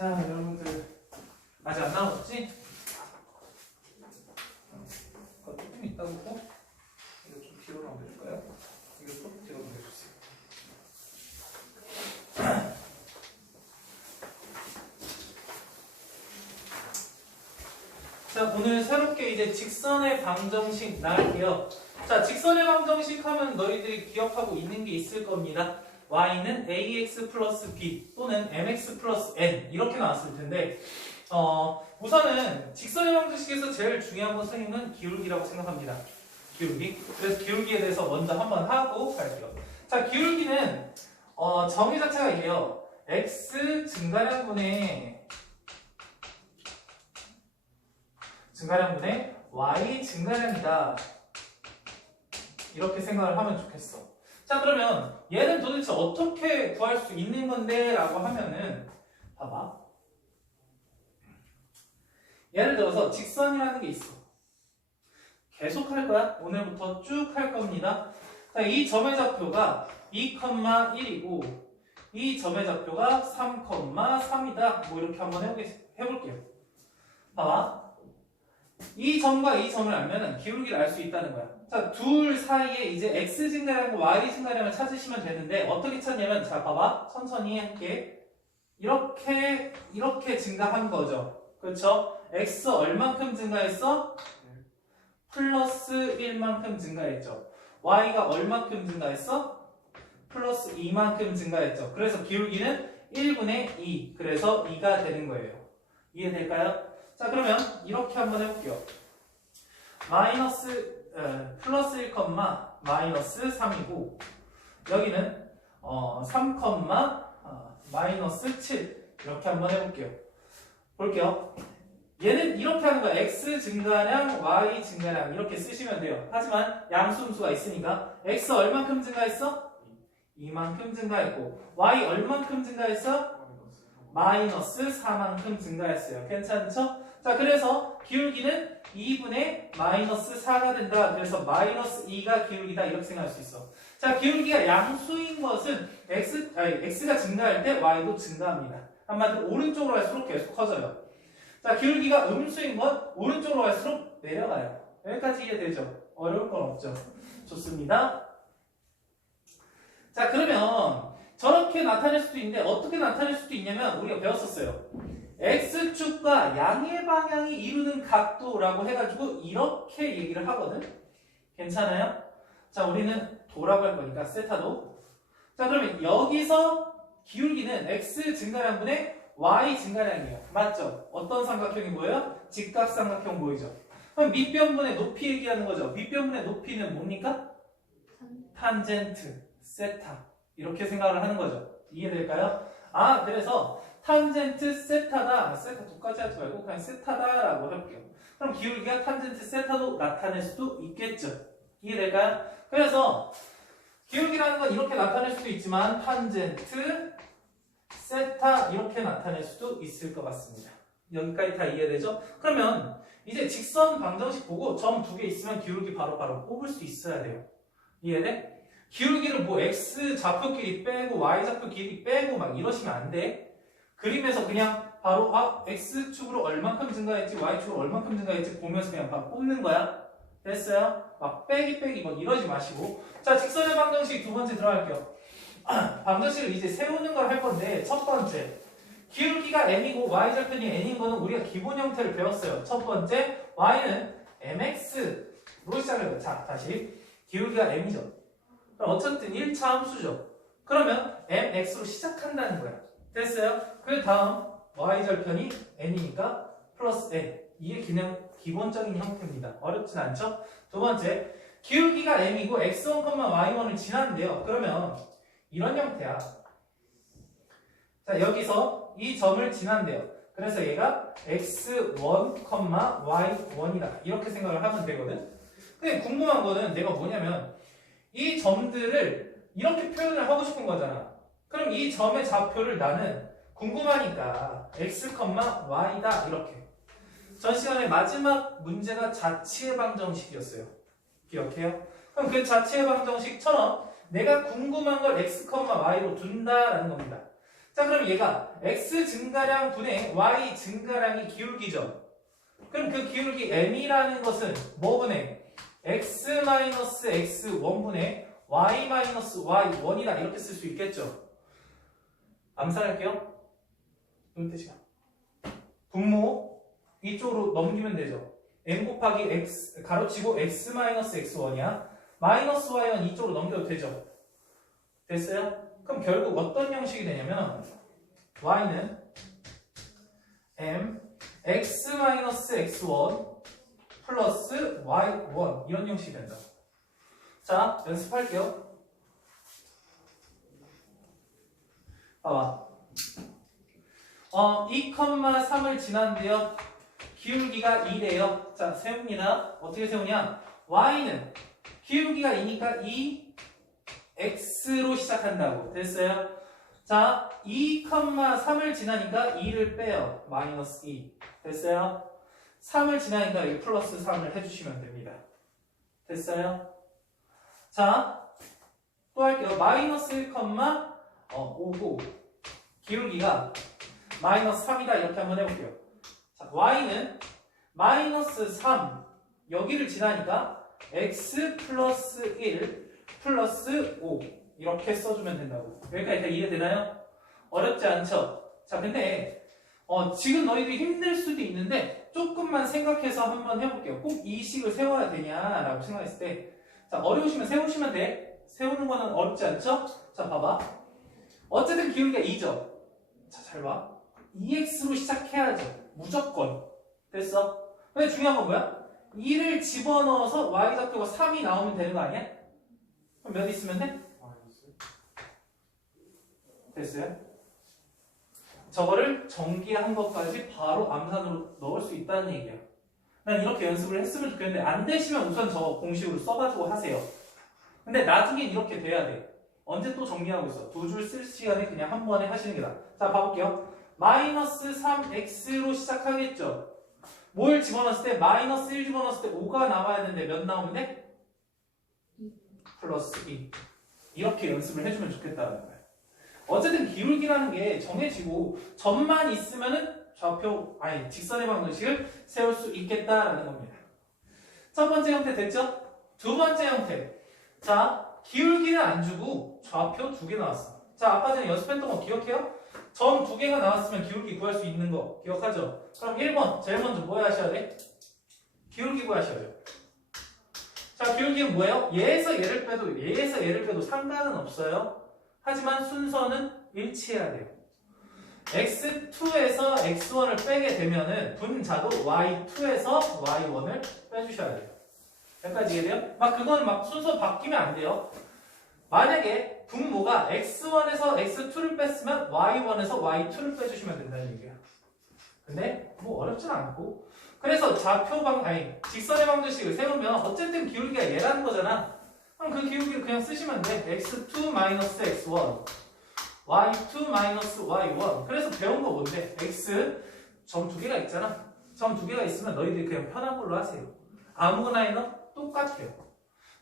자, 여러분들 아직 안 나왔지? 조금 있다 보고 이거 좀 뒤로 넘겨줄까요? 이것도 뒤로 넘겨주세요. 자, 오늘 새롭게 이제 직선의 방정식 나갈게요. 자, 직선의 방정식 하면 너희들이 기억하고 있는 게 있을 겁니다. y는 ax 플러스 b 또는 mx 플러스 n 이렇게 나왔을 텐데 우선은 직선의 방정식에서 제일 중요한 건 선생님은 기울기라고 생각합니다. 기울기. 그래서 기울기에 대해서 먼저 한번 하고 갈게요. 자, 기울기는 정의 자체가 이게요. x 증가량분의 y 증가량이다. 이렇게 생각을 하면 좋겠어. 자, 그러면 얘는 도대체 어떻게 구할 수 있는 건데? 라고 하면은 봐봐. 예를 들어서 직선이라는 게 있어. 계속 할 거야. 오늘부터 쭉 할 겁니다. 자, 이 점의 좌표가 2,1이고 이 점의 좌표가 3,3이다. 뭐 이렇게 한번 해볼게요. 봐봐. 이 점과 이 점을 알면은 기울기를 알 수 있다는 거야. 자, 둘 사이에 이제 x 증가량과 y 증가량을 찾으시면 되는데 어떻게 찾냐면, 자, 봐봐. 천천히 할게. 이렇게 증가한 거죠. 그렇죠? x 얼만큼 증가했어? 플러스 1만큼 증가했죠. y가 얼만큼 증가했어? 플러스 2만큼 증가했죠. 그래서 기울기는 1분의 2. 그래서 2가 되는 거예요. 이해될까요? 자, 그러면 이렇게 한번 해볼게요. 플러스 1, 마이너스 3이고 여기는 3, 마이너스 7 이렇게 한번 해볼게요. 볼게요. 얘는 이렇게 하는 거야. x 증가량, y 증가량 이렇게 쓰시면 돼요. 하지만 양수음수가 있으니까 x 얼만큼 증가했어? 2만큼 증가했고 y 얼만큼 증가했어? 마이너스 4만큼 증가했어요. 괜찮죠? 자, 그래서 기울기는 2분의 마이너스 4가 된다. 그래서 마이너스 2가 기울기다. 이렇게 생각할 수 있어. 자, 기울기가 양수인 것은 x가 증가할 때 y도 증가합니다. 한마디로 오른쪽으로 갈수록 계속 커져요. 자, 기울기가 음수인 건 오른쪽으로 갈수록 내려가요. 여기까지 이해되죠? 어려울 건 없죠. 좋습니다. 자, 그러면 저렇게 나타낼 수도 있는데 어떻게 나타낼 수도 있냐면 우리가 배웠었어요. x축과 양의 방향이 이루는 각도라고 해가지고 이렇게 얘기를 하거든. 괜찮아요? 자, 우리는 도라고 할 거니까 세타도. 자, 그러면 여기서 기울기는 x 증가량분의 y 증가량이에요. 맞죠? 어떤 삼각형이 보여요? 직각삼각형 보이죠? 그럼 밑변분의 높이 얘기하는 거죠. 밑변분의 높이는 뭡니까? 탄젠트, 세타. 이렇게 생각을 하는 거죠. 이해될까요? 아, 그래서 탄젠트 세타다. 세타 똑같이 하지 말고 그냥 세타다라고 해볼게요. 그럼 기울기가 탄젠트 세타도 나타낼 수도 있겠죠. 이해될까요? 그래서 기울기라는 건 이렇게 나타낼 수도 있지만 탄젠트 세타 이렇게 나타낼 수도 있을 것 같습니다. 여기까지 다 이해되죠? 그러면 이제 직선 방정식 보고 점 2개 있으면 기울기 바로 뽑을 수 있어야 돼요. 이해돼? 기울기를 뭐 x 좌표끼리 빼고 y 좌표끼리 빼고 막 이러시면 안 돼. 그림에서 그냥 바로 x축으로 얼만큼 증가했지 y축으로 얼만큼 증가했지 보면서 그냥 바로 뽑는 거야. 됐어요? 막 빼기 막 이러지 마시고. 자, 직선의 방정식 두 번째 들어갈게요. 방정식을 이제 세우는 걸 할 건데 첫 번째 기울기가 m이고 y절편이 n인 거는 우리가 기본 형태를 배웠어요. 첫 번째 y는 mx로 시작을 해요. 자, 다시 기울기가 m이죠. 그럼 어쨌든 1차 함수죠. 그러면 mx로 시작한다는 거야. 됐어요? 그 다음 y절편이 n이니까 플러스 n. 이게 그냥 기본적인 형태입니다. 어렵진 않죠? 두 번째 기울기가 m이고 x1, y1을 지났는데요. 그러면 이런 형태야. 자, 여기서 이 점을 지난대요. 그래서 얘가 x1, y1이다. 이렇게 생각을 하면 되거든. 근데 궁금한 거는 내가 뭐냐면 이 점들을 이렇게 표현을 하고 싶은 거잖아. 그럼 이 점의 좌표를 나는 궁금하니까 x, y다 이렇게. 전 시간에 마지막 문제가 자치의 방정식이었어요. 기억해요? 그럼 그 자치의 방정식처럼 내가 궁금한 걸 x, y로 둔다라는 겁니다. 자, 그럼 얘가 x 증가량 분의 y 증가량이 기울기죠. 그럼 그 기울기 m이라는 것은 뭐 분의 x-x1분의 y-y1이다 이렇게 쓸 수 있겠죠. 암산할게요. 눈대시간. 분모 이쪽으로 넘기면 되죠. m 곱하기 x 가로치고 x-x1이야. 마이너스 y는 이쪽으로 넘겨도 되죠. 됐어요? 그럼 결국 어떤 형식이 되냐면 y는 m x-x1 플러스 y1 이런 형식이 된다. 자, 연습할게요. 봐봐. 2,3을 지났는데요. 기울기가 2래요. 자, 세웁니다. 어떻게 세우냐? y는 기울기가 2니까 2x로 시작한다고. 됐어요? 자, 2,3을 지나니까 2를 빼요. 마이너스 2. 됐어요? 3을 지나니까 여기 플러스 3을 해주시면 됩니다. 됐어요? 자, 또 할게요. 마이너스 1, 5고 기울기가 마이너스 3이다 이렇게 한번 해볼게요. 자, y는 마이너스 3 여기를 지나니까 x 플러스 1 플러스 5 이렇게 써주면 된다고. 여기까지 다 이해되나요? 어렵지 않죠? 자, 근데 지금 너희들이 힘들 수도 있는데 조금만 생각해서 한번 해볼게요. 꼭 이 식을 세워야 되냐라고 생각했을 때, 자, 어려우시면 세우시면 돼. 세우는 거는 어렵지 않죠? 자, 봐봐. 어쨌든 기울기가 2죠. 자, 잘 봐. 2x로 시작해야죠. 무조건. 됐어? 근데 중요한 건 뭐야? 2를 집어넣어서 y좌표가 3이 나오면 되는 거 아니야? 그럼 몇 있으면 돼? 됐어요? 저거를 전개한 것까지 바로 암산으로 넣을 수 있다는 얘기야. 난 이렇게 연습을 했으면 좋겠는데 안 되시면 우선 저 공식으로 써가지고 하세요. 근데 나중엔 이렇게 돼야 돼. 언제 또 정리하고 있어? 두 줄 쓸 시간에 그냥 한 번에 하시는 게 나아. 자, 봐볼게요. 마이너스 3x로 시작하겠죠. 뭘 집어넣었을 때? 마이너스 1 집어넣었을 때 5가 나와야 되는데 몇 나오면 돼? 플러스 2. 이렇게 연습을 해주면 좋겠다는 거야. 어쨌든 기울기라는 게 정해지고 점만 있으면은 직선의 방정식을 세울 수 있겠다라는 겁니다. 첫 번째 형태 됐죠? 두 번째 형태. 자, 기울기는 안 주고 좌표 2개 나왔어. 자, 아까 전에 연습했던 거 기억해요? 점 2개가 나왔으면 기울기 구할 수 있는 거 기억하죠? 그럼 1번 제일 먼저 뭐 하셔야 돼? 기울기 구하셔야 돼요. 자, 기울기는 뭐예요? 얘에서 얘를 빼도 상관은 없어요. 하지만 순서는 일치해야 돼요. x2에서 x1을 빼게 되면은 분자도 y2에서 y1을 빼주셔야 돼요. 여기까지 이해돼요? 그건 순서 바뀌면 안 돼요. 만약에 분모가 x1에서 x2를 뺐으면 y1에서 y2를 빼주시면 된다는 얘기야. 근데 뭐 어렵진 않고. 그래서 직선의 방정식을 세우면 어쨌든 기울기가 얘라는 거잖아. 그럼 그 기울기를 그냥 쓰시면 돼. x2 마이너스 x1 y2 마이너스 y1. 그래서 배운 거 뭔데? x 점 2개가 있잖아. 점 2개가 있으면 너희들이 그냥 편한 걸로 하세요. 아무거나 해도 똑같아요.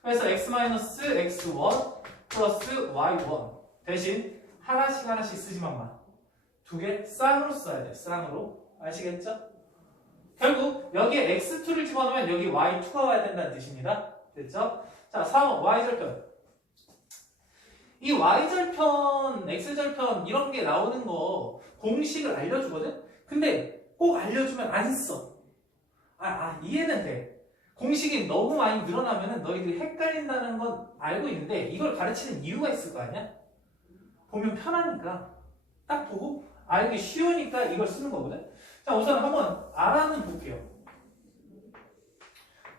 그래서 x 마이너스 x1 플러스 y1 대신 하나씩 쓰지만 마. 2개 쌍으로 써야 돼. 쌍으로. 아시겠죠? 결국 여기에 x2를 집어넣으면 여기 y2가 와야 된다는 뜻입니다. 됐죠? 자, 3번 y절편. 이 y절편, x절편 이런 게 나오는 거 공식을 알려주거든? 근데 꼭 알려주면 안 써. 이해는 돼. 공식이 너무 많이 늘어나면 너희들이 헷갈린다는 건 알고 있는데 이걸 가르치는 이유가 있을 거 아니야? 보면 편하니까. 딱 보고 알기 쉬우니까 이걸 쓰는 거거든? 자, 우선 한번 알아는 볼게요.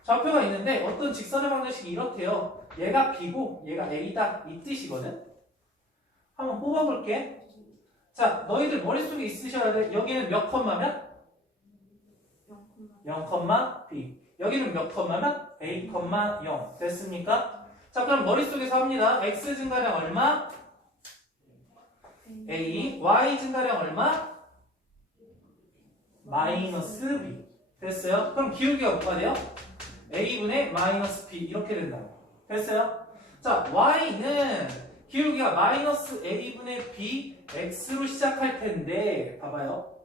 좌표가 있는데 어떤 직선의 방정식이 이렇대요. 얘가 B고 얘가 A다 이 뜻이거든. 한번 뽑아볼게. 자, 너희들 머릿속에 있으셔야 돼. 여기는 몇 컴마면? 0, B. 여기는 몇 컴마면? A, 0. 됐습니까? 자, 그럼 머릿속에서 합니다. X 증가량 얼마? A. Y 증가량 얼마? 마이너스 B. 됐어요? 그럼 기울기가 뭐가 돼요? A분의 마이너스 B 이렇게 된다고. 됐어요? 자, Y는 기울기가 마이너스 A분의 B x로 시작할 텐데 봐봐요.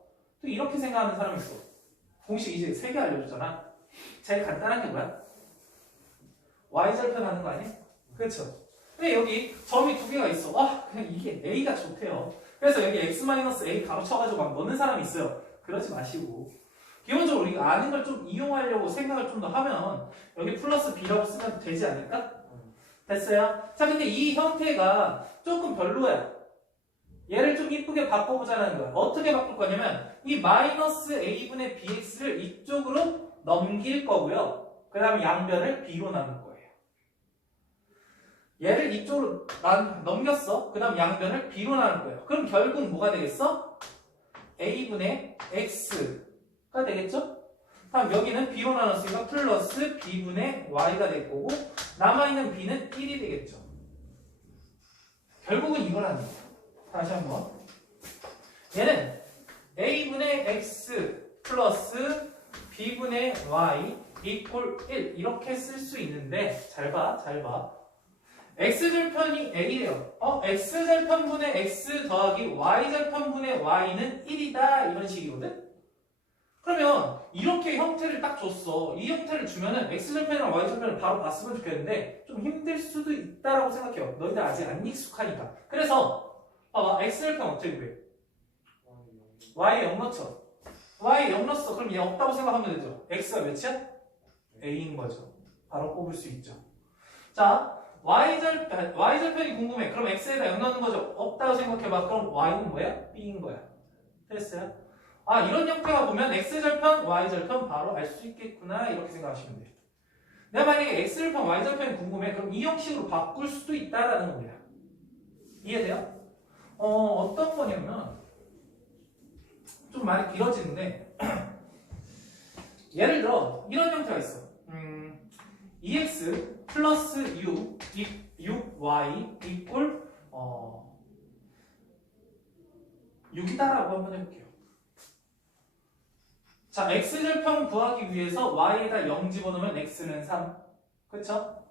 또 이렇게 생각하는 사람이 있어. 공식 이제 3개 알려줬잖아. 제일 간단한 게 뭐야? y절편 하는 거 아니야? 그렇죠. 근데 여기 점이 2개가 있어. 아, 그냥 이게 a가 좋대요. 그래서 여기 x-a 가로쳐가지고 막 넣는 사람이 있어요. 그러지 마시고 기본적으로 우리가 아는 걸 좀 이용하려고 생각을 좀 더 하면 여기 플러스 b라고 쓰면 되지 않을까? 됐어요? 자, 근데 이 형태가 조금 별로야. 얘를 좀 이쁘게 바꿔보자는 거야. 어떻게 바꿀 거냐면 이 마이너스 a분의 bx를 이쪽으로 넘길 거고요. 그 다음에 양변을 b로 나눌 거예요. 얘를 이쪽으로 넘겼어. 그 다음 양변을 b로 나눌 거예요. 그럼 결국 뭐가 되겠어? a분의 x가 되겠죠? 다음 여기는 b로 나눴으니까 플러스 b분의 y가 될 거고 남아있는 b는 1이 되겠죠. 결국은 이걸 하는 거야. 다시 한번 얘는 a분의 x 플러스 b분의 y 이꼴 1 이렇게 쓸 수 있는데 잘 봐. x절편이 a래요. x절편분의 x 더하기 y절편분의 y는 1이다 이런 식이거든? 그러면 이렇게 형태를 딱 줬어. 이 형태를 주면은 x절편이랑 y절편을 바로 봤으면 좋겠는데 좀 힘들 수도 있다라고 생각해요. 너희들 아직 안 익숙하니까. 그래서 봐봐. x절편 어떻게 구해? y 0 넣죠. y 0 넣었어. 그럼 얘 없다고 생각하면 되죠. x가 몇이야? a인 거죠. 바로 뽑을 수 있죠. 자, y절편이 궁금해. 그럼 x에다 0 넣는 거죠. 없다고 생각해봐. 그럼 y는 뭐야? b인 거야. 됐어요? 아, 이런 형태가 보면 x절편, y절편 바로 알 수 있겠구나 이렇게 생각하시면 돼요. 내가 만약에 x절편, y절편이 궁금해. 그럼 이 형식으로 바꿀 수도 있다라는 겁니다. 이해돼요? 어떤 거냐면 좀 많이 길어지는데 예를 들어 이런 형태가 있어. 2x 플러스 6y 이꼴 6이다라고 한번 해볼게요. 자, x절편 구하기 위해서 y에다 0 집어넣으면 x는 3. 그쵸?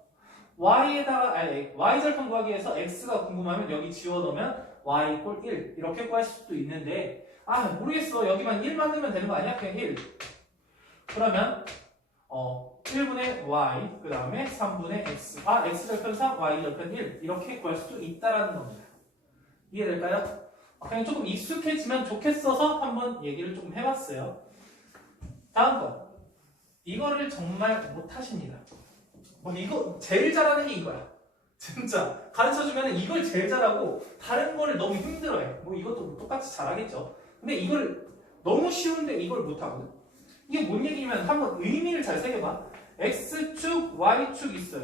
y절편 구하기 위해서 x가 궁금하면 여기 지워넣으면 y 이꼴 1 이렇게 구할 수도 있는데 아, 모르겠어. 여기만 1만 넣으면 되는 거 아니야? 그냥 1. 그러면 1분의 y 그 다음에 3분의 x x절편 3, y절편 1 이렇게 구할 수도 있다라는 겁니다. 이해될까요? 그냥 조금 익숙해지면 좋겠어서 한번 얘기를 조금 해봤어요. 다음 거. 이거를 정말 못하십니다. 이거 제일 잘하는 게 이거야. 진짜 가르쳐주면 이걸 제일 잘하고 다른 거를 너무 힘들어해. 이것도 똑같이 잘하겠죠. 근데 이걸 너무 쉬운데 이걸 못하거든. 이게 뭔 얘기냐면 한번 의미를 잘 새겨봐. x축, y축 있어요.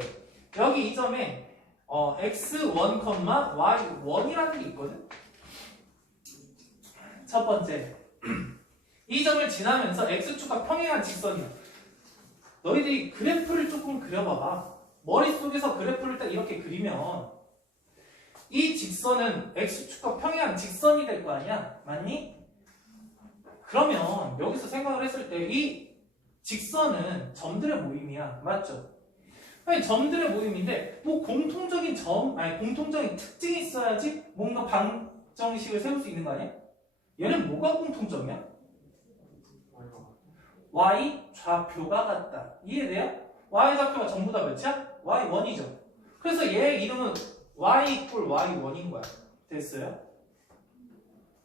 여기 이 점에 x1, y1이라는 게 있거든. 첫 번째 이 점을 지나면서 x축과 평행한 직선이야. 너희들이 그래프를 조금 그려봐봐. 머릿속에서 그래프를 딱 이렇게 그리면 이 직선은 x축과 평행한 직선이 될 거 아니야? 맞니? 그러면 여기서 생각을 했을 때 이 직선은 점들의 모임이야. 맞죠? 아니, 점들의 모임인데 공통적인 공통적인 특징이 있어야지 뭔가 방정식을 세울 수 있는 거 아니야? 얘는 뭐가 공통점이야? y 좌표가 같다. 이해돼요? y 좌표가 전부 다 몇이야? y1이죠. 그래서 얘 이름은 y 이꼴 y1인 거야. 됐어요?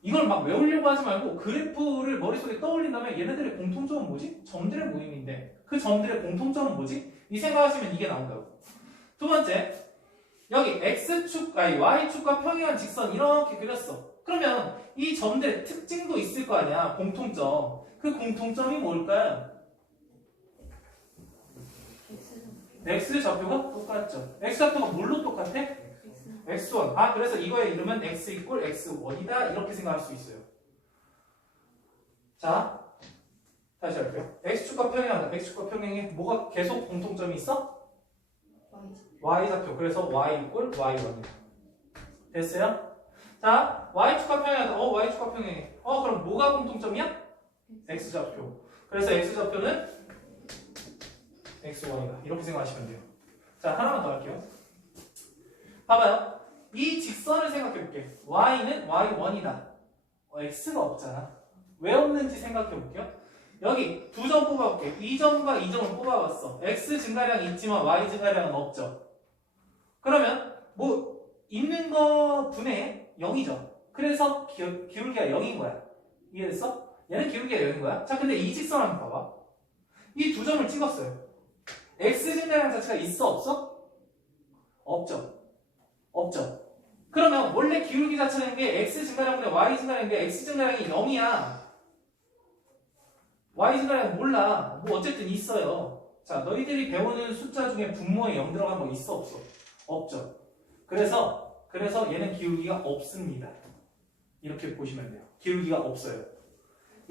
이걸 막 외우려고 하지 말고 그래프를 머릿속에 떠올린 다음에 얘네들의 공통점은 뭐지? 점들의 모임인데 그 점들의 공통점은 뭐지? 이 생각하시면 이게 나온다고. 두 번째, 여기 y축과 평행한 직선 이렇게 그렸어. 그러면 이 점들의 특징도 있을 거 아니야. 공통점. 그 공통점이 뭘까요? x 좌표가 똑같죠. x 좌표가 뭘로 똑같아? x1. 그래서 이거의 이름은 x 이꼴 x1이다 이렇게 생각할 수 있어요. 자, 다시 할게요. x축과 평행하다. x축과 평행에 뭐가 계속 공통점이 있어? y 좌표. 그래서 y 이꼴 y1이다. 됐어요? 자, y축과 평행하다. y축과 평행해. 그럼 뭐가 공통점이야? x 좌표. 그래서 x 좌표는 x1이다. 이렇게 생각하시면 돼요. 자, 하나만 더 할게요. 봐봐요. 이 직선을 생각해볼게. y는 y1이다. x가 없잖아. 왜 없는지 생각해볼게요. 여기 두 점 뽑아볼게. 이 점과 이 점을 뽑아봤어. x 증가량이 있지만 y 증가량은 없죠. 그러면 뭐 있는 거 분의 0이죠. 그래서 기울기가 0인 거야. 이해됐어? 얘는 기울기가 0인 거야. 자, 근데 이 직선 한번 봐봐. 이 두 점을 찍었어요. x 증가량 자체가 있어 없어? 없죠. 없죠. 그러면 원래 기울기 자체는 게 x 증가량분의 y 증가량인데 x 증가량이 0이야. y 증가량 몰라. 뭐 어쨌든 있어요. 자, 너희들이 배우는 숫자 중에 분모에 0 들어간 거 있어 없어? 없죠. 그래서 얘는 기울기가 없습니다. 이렇게 보시면 돼요. 기울기가 없어요.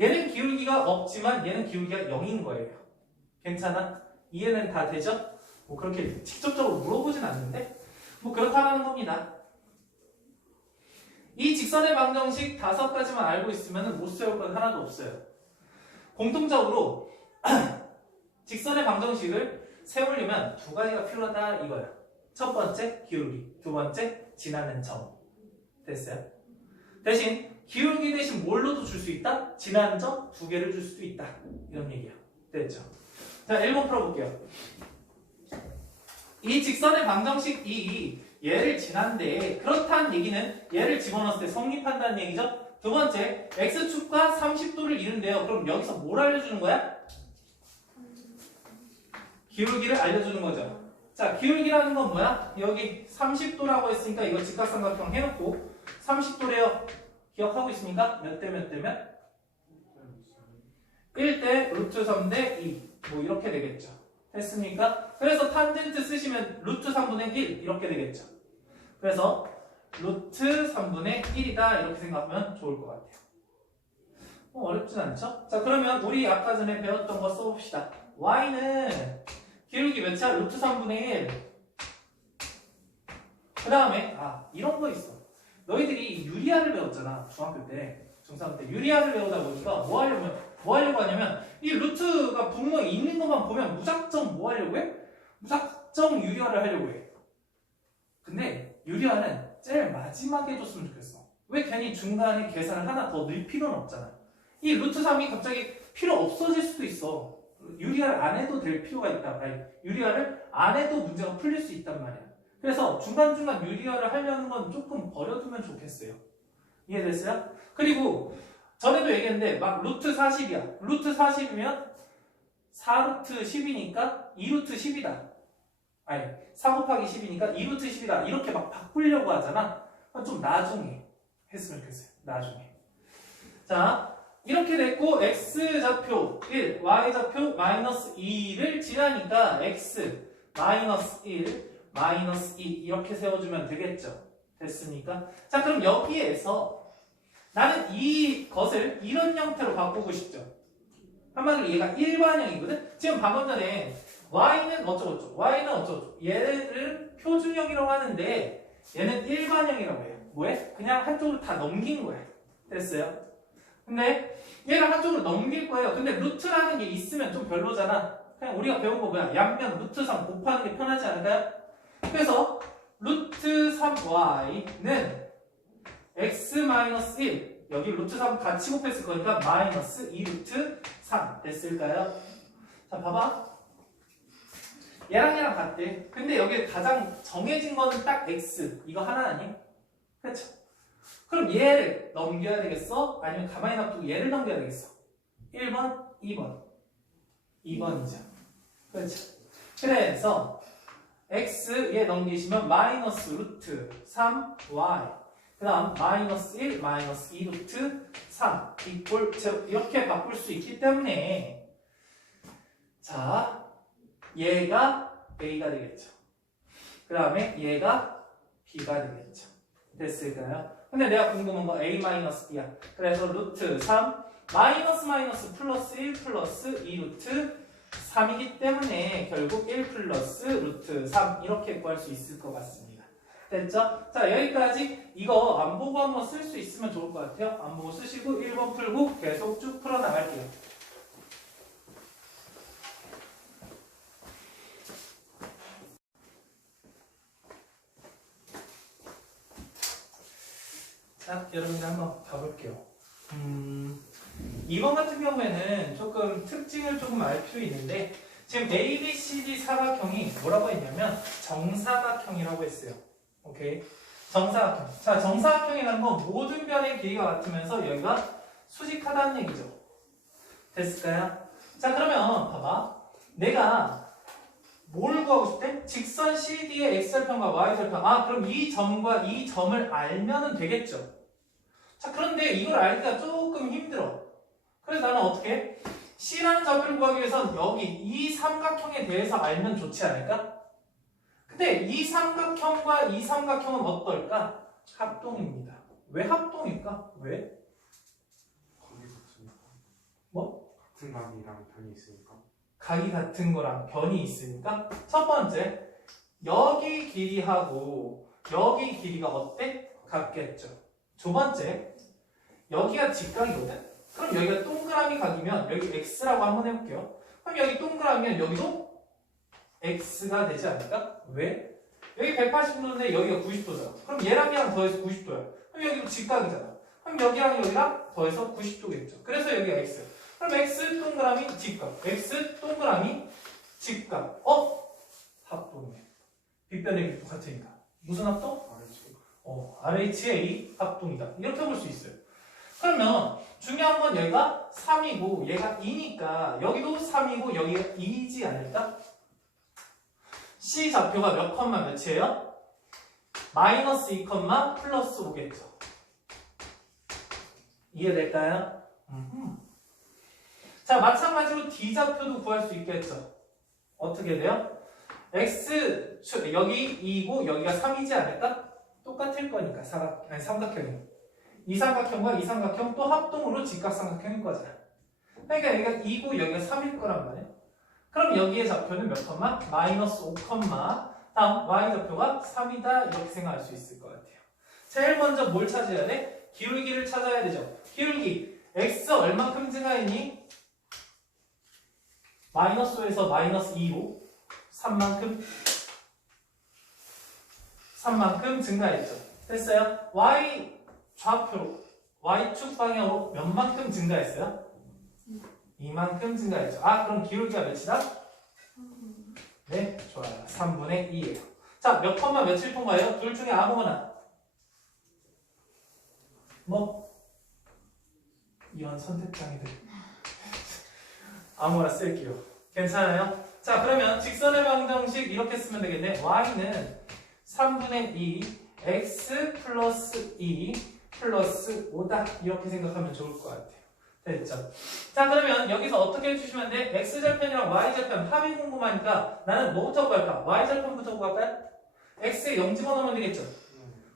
얘는 기울기가 없지만 얘는 기울기가 0인 거예요. 괜찮아? 이해는 다 되죠? 뭐 그렇게 직접적으로 물어보진 않는데 뭐 그렇다는 겁니다. 이 직선의 방정식 5가지만 알고 있으면 못 세울 건 하나도 없어요. 공통적으로 직선의 방정식을 세우려면 2가지가 필요하다 이거야. 첫 번째 기울기, 두 번째 지나는 점. 됐어요? 대신 기울기 대신 뭘로도 줄 수 있다? 지나는 점 2개를 줄 수도 있다. 이런 얘기야. 됐죠? 자, 1번 풀어볼게요. 이 직선의 방정식이 얘를 지난데 그렇다는 얘기는 얘를 집어넣었을 때 성립한다는 얘기죠? 두 번째, x축과 30도를 이룬대요. 그럼 여기서 뭘 알려주는 거야? 기울기를 알려주는 거죠. 자, 기울기라는 건 뭐야? 여기 30도라고 했으니까 이거 직각삼각형 해놓고 30도래요. 기억하고 있습니까? 몇 대 몇 대면? 1대 루트 3대 2. 뭐 이렇게 되겠죠. 됐습니까? 그래서 탄젠트 쓰시면 루트 3분의 1 이렇게 되겠죠. 그래서 루트 3분의 1이다 이렇게 생각하면 좋을 것 같아요. 어렵진 않죠? 자, 그러면 우리 아까 전에 배웠던 거 써봅시다. y는 기울기 몇이야? 루트 3분의 1. 그 다음에 이런 거 있어. 너희들이 유리아를 배웠잖아. 중학교 때, 중3 때 유리아를 배우다 보니까 뭐 하려고 하냐면 이 루트가 분모에 있는 것만 보면 무작정 뭐 하려고 해? 무작정 유리아를 하려고 해. 근데 유리아는 제일 마지막에 해줬으면 좋겠어. 왜 괜히 중간에 계산을 하나 더 넣을 필요는 없잖아. 이 루트 3이 갑자기 필요 없어질 수도 있어. 유리아를 안 해도 될 필요가 있다. 아니, 유리아를 안 해도 문제가 풀릴 수 있단 말이야. 그래서 중간중간 유리아를 하려는 건 조금 버려두면 좋겠어요. 이해됐어요? 그리고 전에도 얘기했는데 막 루트 40이야. 루트 40이면 4루트 10이니까 2루트 10이다. 아니 4 곱하기 10이니까 2루트 10이다. 이렇게 막 바꾸려고 하잖아. 좀 나중에 했으면 좋겠어요. 나중에. 자, 이렇게 됐고 x좌표 1, y좌표 마이너스 2를 지나니까 x 마이너스 1, 마이너스 2 이렇게 세워주면 되겠죠. 됐습니까? 자, 그럼 여기에서 나는 이것을 이런 형태로 바꾸고 싶죠. 한마디로 얘가 일반형이거든? 지금 방금 전에 y는 어쩌고저쩌고, y는 어쩌고저쩌고 얘를 표준형이라고 하는데 얘는 일반형이라고 해요. 뭐해? 그냥 한쪽으로 다 넘긴 거야. 됐어요? 근데 얘를 한쪽으로 넘길 거예요. 근데 루트라는 게 있으면 좀 별로잖아. 그냥 우리가 배운 거 뭐야? 양면 루트 3 곱하는 게 편하지 않을까요? 그래서 루트 3y는 x-1 여기 루트 3 같이 곱했을 거니까 마이너스 2루트 3 됐을까요? 자, 봐봐. 얘랑 같대. 근데 여기 가장 정해진 거는 딱 x. 이거 하나 아니야? 그렇죠? 그럼 얘를 넘겨야 되겠어? 아니면 가만히 놔두고 얘를 넘겨야 되겠어? 1번, 2번. 2번이죠. 그렇죠? 그래서 x 얘 넘기시면 마이너스 루트 3y 그 다음 마이너스 1, 마이너스 2 루트 3 이꼴 이렇게 바꿀 수 있기 때문에 자 얘가 a가 되겠죠. 그 다음에 얘가 b가 되겠죠. 됐을까요? 근데 내가 궁금한 거 a 마이너스 b야. 그래서 루트 3 마이너스 마이너스 플러스 1 플러스 2 루트 3이기 때문에 결국 1 플러스 루트 3 이렇게 구할 수 있을 것 같습니다. 됐죠? 자, 여기까지 이거 안 보고 한번 쓸 수 있으면 좋을 것 같아요. 안 보고 쓰시고 1번 풀고 계속 쭉 풀어나갈게요. 여러분들 한번 봐볼게요. 2번 같은 경우에는 조금 특징을 조금 알 필요 있는데 지금 ABCD 사각형이 뭐라고 했냐면 정사각형이라고 했어요. 오케이? 정사각형. 자, 정사각형이라는 건 모든 변의 길이가 같으면서 여기가 수직하다는 얘기죠. 됐을까요? 자, 그러면 봐봐. 내가 뭘 구하고 싶대? 직선 CD의 X절편과 Y절편. 아, 그럼 이 점과 이 점을 알면은 되겠죠. 자, 그런데 이걸 알기가 조금 힘들어. 그래서 나는 어떻게 해? C라는 좌표를 구하기 위해선 여기 이 삼각형에 대해서 알면 좋지 않을까? 근데 이 삼각형과 이 삼각형은 어떨까? 합동입니다. 왜 합동일까? 왜? 각이 같으니까. 뭐? 같은 각이랑 변이 있으니까. 각이 같은 거랑 변이 있으니까 첫 번째, 여기 길이하고 여기 길이가 어때? 같겠죠. 두 번째, 여기가 직각이거든? 그럼 여기가 동그라미 각이면 여기 x라고 한번 해볼게요. 그럼 여기 동그라미면 여기도 x가 되지 않을까? 왜? 여기 180도인데 여기가 90도잖아. 그럼 얘랑 얘랑 더해서 90도야. 그럼 여기도 직각이잖아. 그럼 여기랑 여기랑 더해서 90도겠죠. 그래서 여기가 x. 그럼 x 동그라미 직각. x 동그라미 직각. 합동이네. 빗변의 길이 똑같으니까. 무슨 합동? RHA 합동이다. 이렇게 볼 수 있어요. 그러면 중요한 건 여기가 3이고 얘가 2니까 여기도 3이고 여기가 2이지 않을까? C 좌표가 몇 컴마 몇이에요? 마이너스 2 컴마 플러스 5겠죠. 이해될까요? 자, 마찬가지로 D 좌표도 구할 수 있겠죠. 어떻게 돼요? X 여기 2고 여기가 3이지 않을까? 똑같을 거니까 삼각형이. 이 삼각형과 이 삼각형 또 합동으로 직각삼각형일 거잖아. 그러니까 여기가 2고 여기가 3일 거란 말이야. 그럼 여기의 좌표는 몇 컴마? 마이너스 5 컴마. 다음 y 좌표가 3이다 이렇게 생각할 수 있을 것 같아요. 제일 먼저 뭘 찾아야 돼? 기울기를 찾아야 되죠. 기울기 x 얼마큼 증가했니? 마이너스 5에서 마이너스 2로 3만큼 증가했죠. 됐어요? y 좌표로 y축 방향으로 몇만큼 증가했어요? 2만큼 증가했죠. 아, 그럼 기울기가 몇이다? 네, 좋아요. 3분의 2예요. 자, 몇 컴마 며칠 통과해요? 둘 중에 아무거나. 이런 선택장애들. 아무거나 쓸게요. 괜찮아요? 자, 그러면 직선의 방정식 이렇게 쓰면 되겠네. y는 3분의 2 x 플러스 2 플러스 5다. 이렇게 생각하면 좋을 것 같아요. 됐죠? 자, 그러면 여기서 어떻게 해주시면 돼? x절편이랑 y절편 합이 궁금하니까 나는 뭐부터 구할까? y절편부터 구할까요? x에 0 집어넣으면 되겠죠?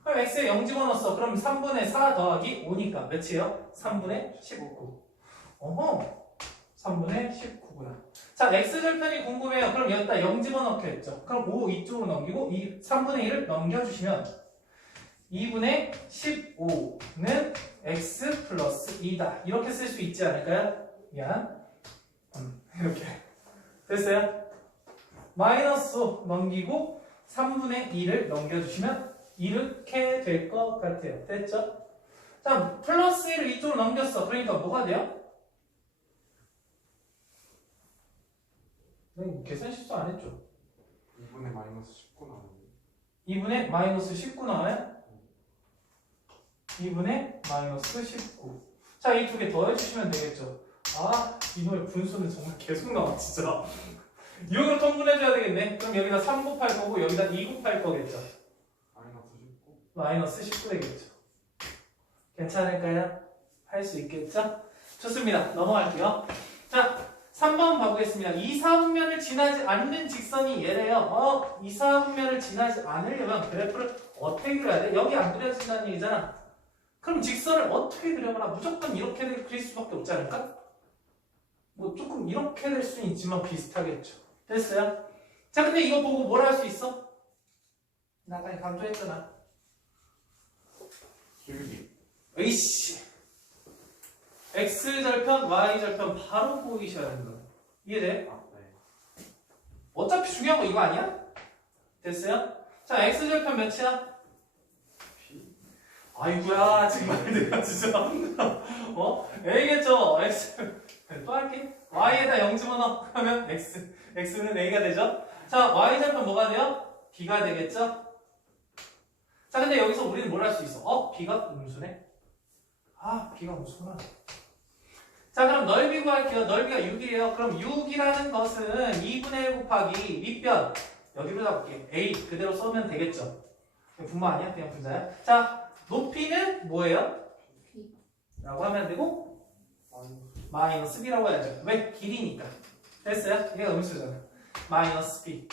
그럼 x에 0 집어넣었어. 그럼 3분의 4 더하기 5니까 몇이에요? 3분의 19. 어허, 3분의 19구나. 자, x절편이 궁금해요. 그럼 여기다 0 집어넣게 했죠. 그럼 5 이쪽으로 넘기고 3분의 1을 넘겨주시면 2분의 15는 x 플러스 2다. 이렇게 쓸 수 있지 않을까요? 미안. 이렇게. 됐어요? 마이너스 5 넘기고 3분의 2를 넘겨주시면 이렇게 될 것 같아요. 됐죠? 자, 플러스 1을 이쪽으로 넘겼어. 그러니까 뭐가 돼요? 계산 실수 안 했죠? 2분의 마이너스 19 나오는데. 2분의 마이너스 19 나와요? 2분의 마이너스 19. 자, 이 두 개 더해주시면 되겠죠. 아, 이놈의 분수는 정말 계속 나와, 진짜. 6으로 통분해줘야 되겠네. 그럼 여기다 3 곱할 거고, 여기다 2 곱할 거겠죠. 마이너스 19 되겠죠. 괜찮을까요? 할 수 있겠죠? 좋습니다. 넘어갈게요. 자, 3번 봐보겠습니다. 2, 4분면을 지나지 않는 직선이 얘래요. 2, 4분면을 지나지 않으려면 그래프를 어떻게 그려야 돼? 여기 안 그려진다는 얘기잖아. 그럼 직선을 어떻게 그려보나? 무조건 이렇게 그릴 수밖에 없지 않을까? 뭐 조금 이렇게 될 수는 있지만 비슷하겠죠. 됐어요? 자, 근데 이거 보고 뭘 할 수 있어? 나 아까 강조했잖아. 기울기. 으이씨. X절편, Y절편 바로 보이셔야 되는 거야. 이해돼? 네. 어차피 중요한 거 이거 아니야? 됐어요? 자, X절편 몇이야? P. 아이고야 정말 내가 진짜 A겠죠. X 또 할게. Y에다 0 집어넣어 하면 X는 A가 되죠. 자 Y좌표 뭐가 돼요? B가 되겠죠. 자 근데 여기서 우리는 뭘 할 수 있어? B가 음수네. B가 음수구나. 자 그럼 넓이 구할게요. 넓이가 6이에요. 그럼 6이라는 것은 2분의 1 곱하기 밑변 여기로 잡을게. A 그대로 써면 되겠죠. 분모 아니야? 그냥 분자야. 자 높이는 뭐예요? B. 라고 하면 되고 마이너스 마이너스 B라고 해야죠. 왜? 길이니까. 됐어요? 얘가 음수잖아. 마이너스 B.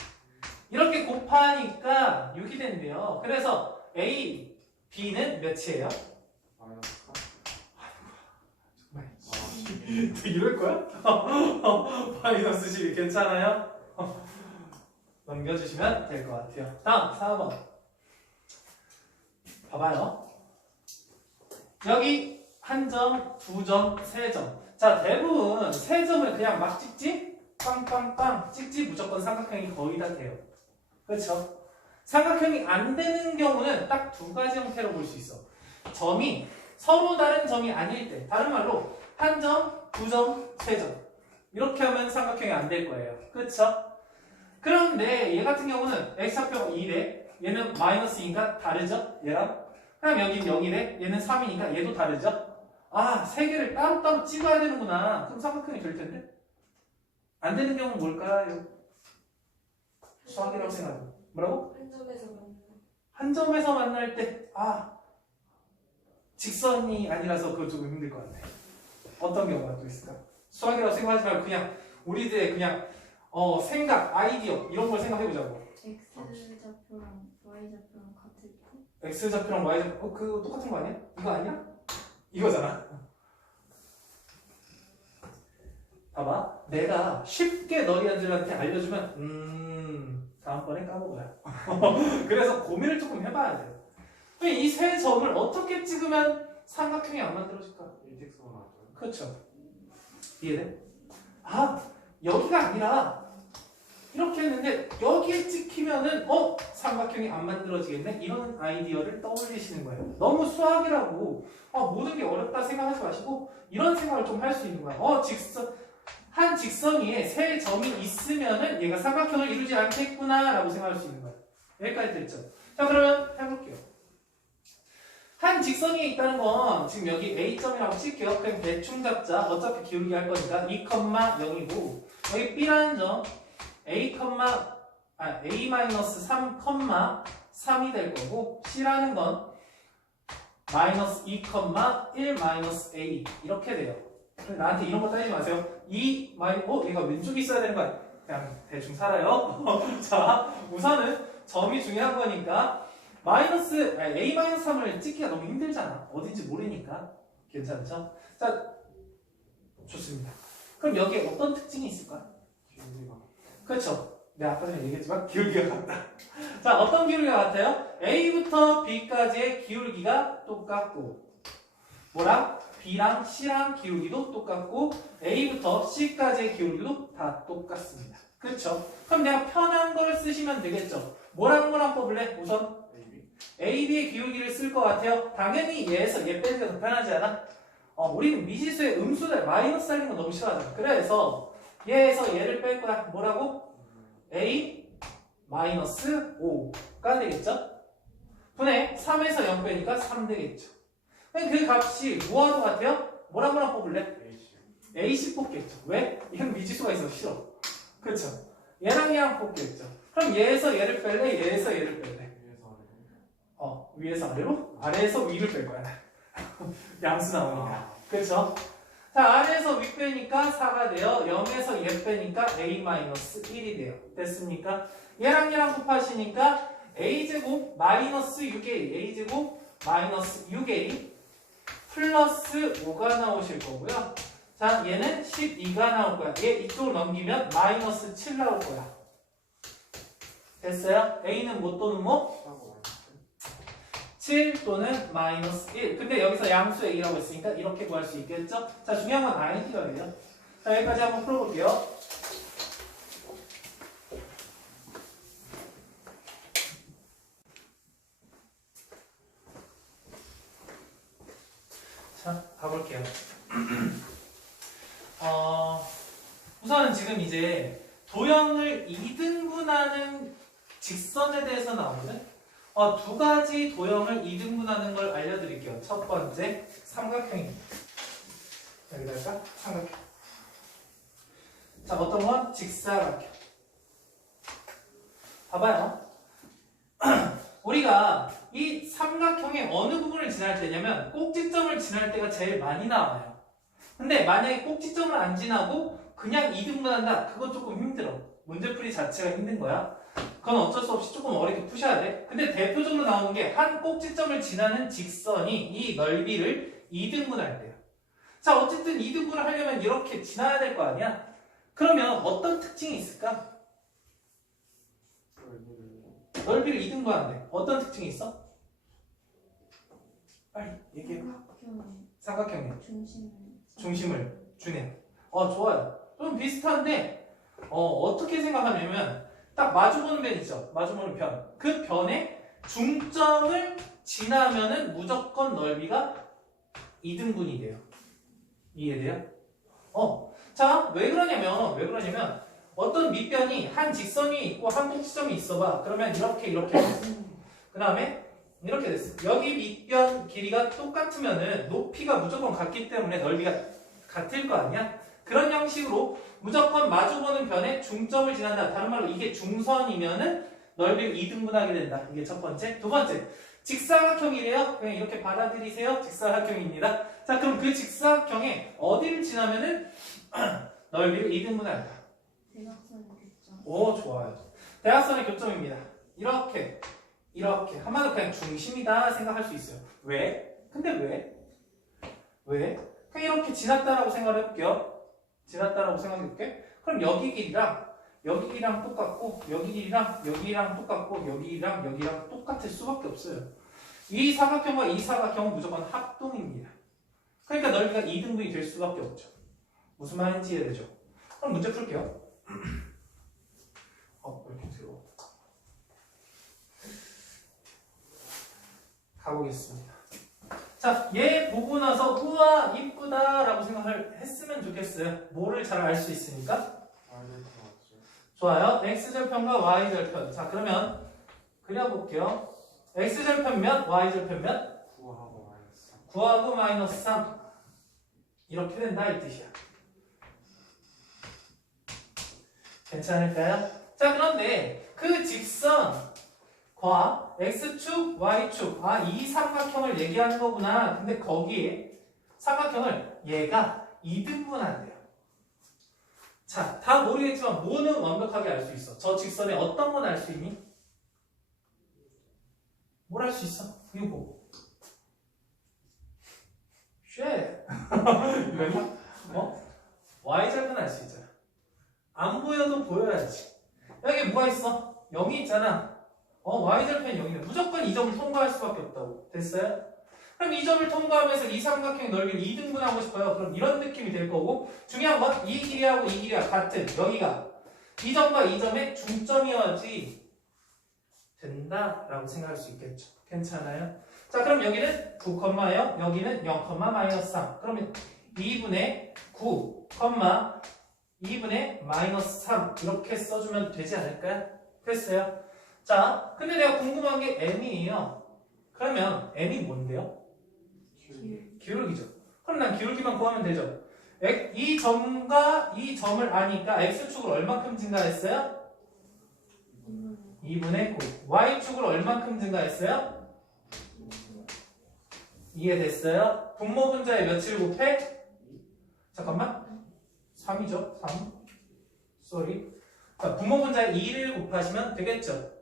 이렇게 곱하니까 6이 된대요. 그래서 A, B는 몇이에요? 마이너스 4. 정말 이럴 거야? 마이너스 12 괜찮아요? 넘겨주시면 될 것 같아요. 다음 4번 봐봐요. 여기 한 점, 두 점, 세 점. 자 대부분 세 점을 그냥 막 찍지? 빵빵빵 찍지 무조건 삼각형이 거의 다 돼요. 그렇죠? 삼각형이 안 되는 경우는 딱 두 가지 형태로 볼 수 있어. 점이 서로 다른 점이 아닐 때, 다른 말로 한 점, 두 점, 세 점. 이렇게 하면 삼각형이 안 될 거예요. 그렇죠? 그런데 얘 같은 경우는 x좌표가 2래. 얘는 마이너스니까 다르죠? 얘랑. 그럼 여긴 0이래. 얘는 3이니까 얘도 다르죠? 세 개를 따로따로 찍어야 되는구나. 그럼 삼각형이 될 텐데? 안 되는 경우는 뭘까요? 수학이라고 생각해. 뭐라고? 한 점에서 만나요. 한 점에서 만날 때, 직선이 아니라서 그거 조금 힘들 것 같아. 어떤 경우가 또 있을까? 수학이라고 생각하지 말고 그냥 우리들의 그냥 생각, 아이디어 이런 걸 생각해보자고. X좌표랑 Y좌표랑 같을 때? X좌표랑 Y좌표 그거 똑같은 거 아니야? 이거 아니야? 이거잖아. 봐봐. 내가 쉽게 너희들한테 알려주면 다음번에 까먹어요. 그래서 고민을 조금 해봐야 돼요. 이 세 점을 어떻게 찍으면 삼각형이 안 만들어질까? 일직선 맞아요? 그렇죠. 이해돼? 여기가 아니라 이렇게 했는데 여기에 찍히면은 삼각형이 안 만들어지겠네? 이런 아이디어를 떠올리시는 거예요. 너무 수학이라고 모든 게 어렵다 생각하지 마시고 이런 생각을 좀 할 수 있는 거야. 한 직선 위에 세 점이 있으면은 얘가 삼각형을 이루지 않겠구나 라고 생각할 수 있는 거야. 여기까지 됐죠? 자 그러면 해볼게요. 한 직선 위에 있다는 건 지금 여기 A점이라고 칠게요. 그냥 대충 잡자. 어차피 기울기 할 거니까 2,0이고 여기 B라는 점 A-3,3이 될 거고 C라는 건 마이너스 2,1 마이너스 A 이렇게 돼요. 나한테 이런 거 따지지 마세요. 얘가 왼쪽에 있어야 되는 거야. 그냥 대충 살아요. 자, 우선은 점이 중요한 거니까 A-3을 찍기가 너무 힘들잖아. 어딘지 모르니까. 괜찮죠? 자, 좋습니다. 그럼 여기에 어떤 특징이 있을까? 기울기가 그렇죠. 내가 아까 전에 얘기했지만 기울기가 같다. 자, 어떤 기울기가 같아요? A부터 B까지의 기울기가 똑같고 뭐랑? B랑 C랑 기울기도 똑같고 A부터 C까지의 기울기도 다 똑같습니다. 그렇죠? 그럼 내가 편한 걸 쓰시면 되겠죠. 뭐랑 뽑을래? 우선 AB AB의 기울기를 쓸 것 같아요. 당연히 얘에서 얘 빼는 게 더 편하지 않아? 우리는 미지수의 음수를 마이너스 살리는 거 너무 싫어하잖아. 그래서 얘에서 얘를 뺄 거야. 뭐라고? A 마이너스 5가 되겠죠? 분의 3에서 0 빼니까 3 되겠죠. 그 값이 뭐와도 같아요? 뭐랑 뽑을래? AC AC 뽑겠죠. 왜? 얘는 미지수가 있어서 싫어. 그렇죠? 얘랑 얘랑 뽑겠죠. 그럼 얘에서 얘를 뺄래? 얘에서 얘를 뺄래? 위에서 아래로 위에서 아래로? 아래에서 위를 뺄 거야. 양수 나오니까. 그렇죠? 자, 아래에서 위 빼니까 4가 돼요. 0에서 얘 빼니까 A-1이 돼요. 됐습니까? 얘랑 얘랑 곱하시니까 A제곱 마이너스 6A, A제곱 마이너스 6A 플러스 5가 나오실 거고요. 자, 얘는 12가 나올 거야. 얘 이쪽으로 넘기면 마이너스 7 나올 거야. 됐어요? A는 뭐 또는 뭐? 하고 7 또는 마이너스 1. 근데 여기서 양수 A라고 했으니까 이렇게 구할 수 있겠죠? 자, 중요한 건 아이디어예요. 자, 여기까지 한번 풀어볼게요. 우선은 지금 이제 도형을 2등분하는 직선에 대해서 나오거든. 두 가지 도형을 2등분하는 걸 알려드릴게요. 첫 번째 삼각형입니다. 여기다가 삼각형. 자, 어떤 건 직사각형. 봐봐요. 우리가 이 삼각형의 어느 부분을 지날 때냐면 꼭지점을 지날 때가 제일 많이 나와요. 근데 만약에 꼭지점을 안 지나고 그냥 2등분한다? 그건 조금 힘들어. 문제풀이 자체가 힘든 거야. 그건 어쩔 수 없이 조금 어렵게 푸셔야 돼. 근데 대표적으로 나오는 게 한 꼭지점을 지나는 직선이 이 넓이를 2등분할 때야. 자, 어쨌든 2등분을 하려면 이렇게 지나야 될 거 아니야? 그러면 어떤 특징이 있을까? 넓이를 2등분하는데 어떤 특징이 있어? 빨리 얘기해. 삼각형의 중심을 주네. 좋아요. 좀 비슷한데 어떻게 생각하냐면 딱 마주보는 변 있죠. 마주보는 변. 그 변에 중점을 지나면은 무조건 넓이가 2등분이 돼요. 이해돼요? 자, 왜 그러냐면 어떤 밑변이 한 직선이 있고 한 꼭지점이 있어봐. 그러면 이렇게 그 다음에 이렇게 됐어. 여기 밑변 길이가 똑같으면은 높이가 무조건 같기 때문에 넓이가 같을 거 아니야? 그런 형식으로 무조건 마주보는 변에 중점을 지난다. 다른 말로 이게 중선이면은 넓이를 2등분하게 된다. 이게 첫 번째. 두 번째, 직사각형이래요. 그냥 이렇게 받아들이세요. 직사각형입니다. 자, 그럼 그 직사각형에 어디를 지나면은 넓이를 2등분한다. 대각선의 교점. 오, 좋아요. 대각선의 교점입니다. 이렇게 한마디로 그냥 중심이다 생각할 수 있어요. 왜? 근데 왜? 그냥 이렇게 지났다라고 생각을 해볼게요. 지났다라고 생각해볼게. 그럼 여기 길이랑 똑같고 여기 길이랑 똑같고 여기랑 똑같을 수밖에 없어요. 이 사각형과 이 사각형은 무조건 합동입니다. 그러니까 넓이가 2등분이 될 수밖에 없죠. 무슨 말인지 이해되죠? 그럼 문제 풀게요. 왜 이렇게 들어? 가보겠습니다. 자, 얘 보고 나서 우와 이쁘다 라고 생각을 했으면 좋겠어요. 뭐를 잘 알 수 있으니까. 좋아요. x절편과 y절편. 자, 그러면 그려볼게요. x절편면 y절편면 9하고 마이너스 3 이렇게 된다 이 뜻이야. 괜찮을까요? 자, 그런데 그 직선과 x축, y축 이 삼각형을 얘기하는 거구나. 근데 거기에 삼각형을 얘가 2등분한대요. 자, 다 모르겠지만 뭐는 완벽하게 알 수 있어? 저 직선에 어떤 건 알 수 있니? 뭘 알 수 있어? 이거 보고. 쉣. y절편 알 수 있잖아. 안 보여도 보여야지. 여기 뭐가 있어? 0이 있잖아. y절편 0이네. 무조건 이 점을 통과할 수밖에 없다고. 됐어요? 그럼 이 점을 통과하면서 이 삼각형 넓이를 2등분하고 싶어요. 그럼 이런 느낌이 될 거고, 중요한 건 이 길이하고 이 길이가 같은 여기가 이 점과 이 점의 중점이어야지 된다라고 생각할 수 있겠죠. 괜찮아요? 자, 그럼 여기는 9,0, 여기는 0,-3. 그러면 2분의 9, 2분의 마이너스 3 이렇게 써주면 되지 않을까요? 됐어요? 자, 근데 내가 궁금한 게 m이에요. 그러면 m이 뭔데요? 기울기죠. 그럼 난 기울기만 구하면 되죠. 이 점과 이 점을 아니까 x축을 얼만큼 증가했어요? 2분의 9. y축을 얼만큼 증가했어요? 이해됐어요? 분모분자에 몇을 곱해? 잠깐만. 3이죠. 3. 쏘리. 분모분자에 2를 곱하시면 되겠죠.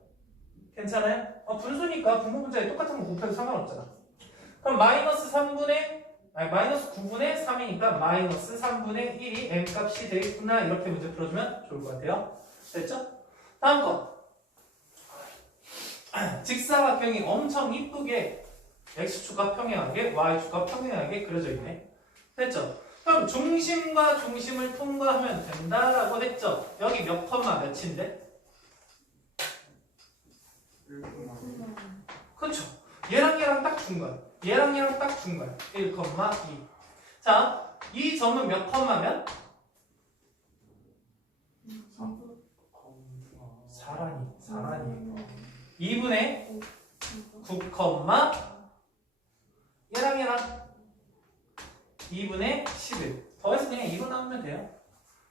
괜찮아요? 분수니까 분모분자에 똑같은 거 곱해도 상관없잖아. 그럼 마이너스 9분의 3이니까 마이너스 3분의 1이 m 값이 되겠구나. 이렇게 문제 풀어주면 좋을 것 같아요. 됐죠? 다음 거. 직사각형이 엄청 이쁘게 x축과 평행하게 y축과 평행하게 그려져 있네. 됐죠? 그럼 중심과 중심을 통과하면 된다라고 했죠? 여기 몇 컴마 몇인데? 그렇죠. 얘랑 얘랑 딱 중간. 얘랑 얘랑 딱 중간. 1,2. 자, 이 점은 몇 컴마면? 4라니 2분의 9 컴마 얘랑 2분의 11 더해서 그냥 2로 나오면 돼요.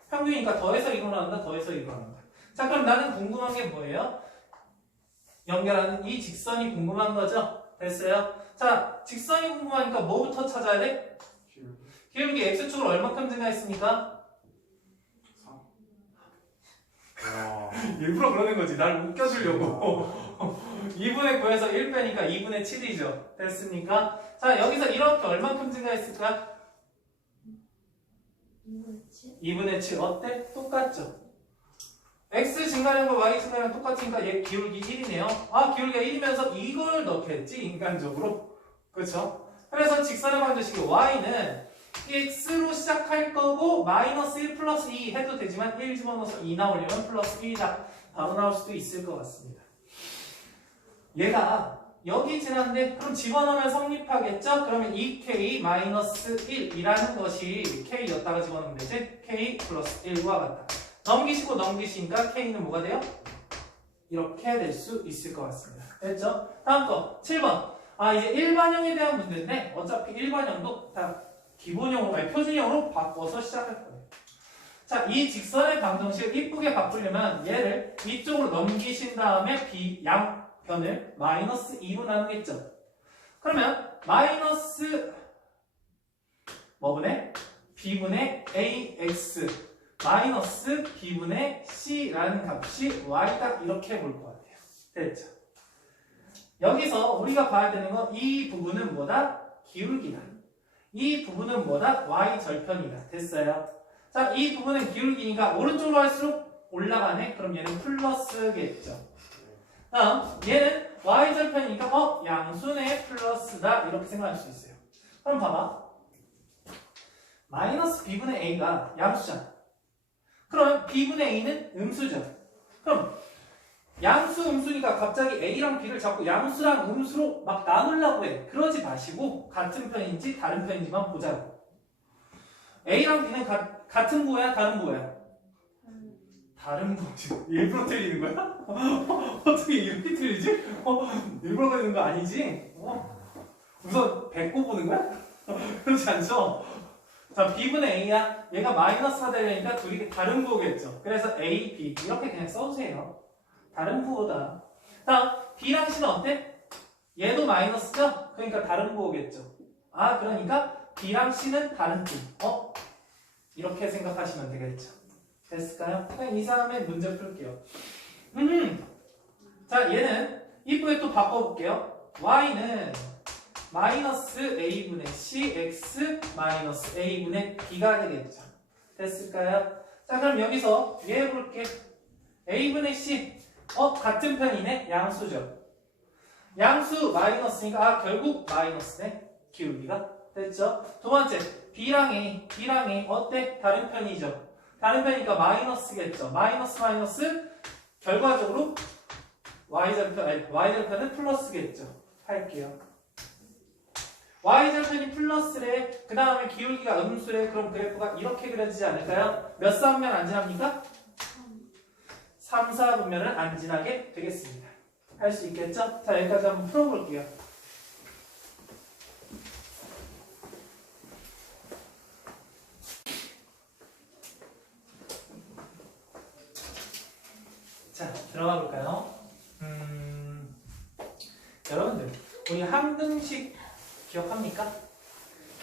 평균이니까 더해서 2로 나온다. 더해서 2로 나온다. 자, 그럼 나는 궁금한 게 뭐예요? 연결하는 이 직선이 궁금한 거죠? 됐어요? 자, 직선이 궁금하니까 뭐부터 찾아야 돼? 기울기 x축으로 얼마큼 증가했습니까? 3. 일부러 그러는 거지. 날 웃겨주려고. 2분의 9에서 1 빼니까 2분의 7이죠. 됐습니까? 자, 여기서 이렇게 얼마큼 증가했을까? 2분의 7 어때? 똑같죠? x 증가량과 y 증가량 똑같으니까 얘 기울기 1이네요. 아, 기울기가 1이면서 이걸 넣겠지, 인간적으로. 그렇죠? 그래서 직선의 방정식이 y는 x로 시작할 거고 마이너스 1 플러스 2 해도 되지만 1 집어넣어서 2 나오려면 플러스 1이다. 바로 나올 수도 있을 것 같습니다. 얘가 여기 지났는데 그럼 집어넣으면 성립하겠죠? 그러면 2k 마이너스 1이라는 것이 k였다가 집어넣으면 되지? k 플러스 1과 같다. 넘기시고 넘기시니까 k는 뭐가 돼요? 이렇게 될 수 있을 것 같습니다. 됐죠? 다음 거 7번. 아, 이제 일반형에 대한 문제인데 어차피 일반형도 다 기본형으로, 아니 표준형으로 바꿔서 시작할 거예요. 자, 이 직선의 방정식을 이쁘게 바꾸려면 얘를 이쪽으로 넘기신 다음에 양변을 마이너스 2로 나누겠죠. 그러면 마이너스 뭐분의? b분의 ax 마이너스 b분의 c라는 값이 y다 이렇게 볼 것 같아요. 됐죠? 여기서 우리가 봐야 되는 건 이 부분은 뭐다? 기울기다. 이 부분은 뭐다? y절편이다. 됐어요? 자, 이 부분은 기울기니까 오른쪽으로 할수록 올라가네? 그럼 얘는 플러스겠죠. 다음, 얘는 y절편이니까 양수네 플러스다 이렇게 생각할 수 있어요. 그럼 봐봐. 마이너스 b분의 a가 양수잖아. 그럼 b분의 a는 음수죠. 그럼 양수 음수니까 갑자기 a랑 b를 자꾸 양수랑 음수로 막 나누려고 해. 그러지 마시고 같은 편인지 다른 편인지만 보자고. a랑 b는 같은 부호야? 다른 부호야? 다른 부호지. 일부러 틀리는 거야? 어떻게 이렇게 틀리지? 일부러 그러는 거 아니지? 우선 뱉고 보는 거야? 그렇지 않죠? 자, b분의 a야. 얘가 마이너스가 되려니까 둘이 다른 부호겠죠. 그래서 a, b 이렇게 그냥 써주세요. 다른 부호다. 다음, b랑 c는 어때? 얘도 마이너스죠? 그러니까 다른 부호겠죠. 아, 그러니까 b랑 c는 다른 부호. 이렇게 생각하시면 되겠죠. 됐을까요? 그냥 이 다음에 문제 풀게요. 자, 얘는 이쁘게 또 바꿔볼게요. y는 마이너스 a분의 c, x 마이너스 a분의 b가 되겠죠. 됐을까요? 자, 그럼 여기서 얘 해볼게. a분의 c 같은 편이네? 양수죠. 양수 마이너스니까 결국 마이너스네. 기울기가 됐죠? 두 번째 b랑 a 어때? 다른 편이죠. 다른 편이니까 마이너스겠죠. 마이너스 결과적으로 y절편은 플러스겠죠. 할게요. y절편이 플러스래. 그 다음에 기울기가 음수래. 그럼 그래프가 이렇게 그려지지 않을까요? 몇 쌍면 안 지납니까? 3, 4분면을 안 지나게 되겠습니다. 할 수 있겠죠? 자, 여기까지 한번 풀어볼게요. 자, 들어가 볼까요? 여러분들, 우리 항등식 기억합니까?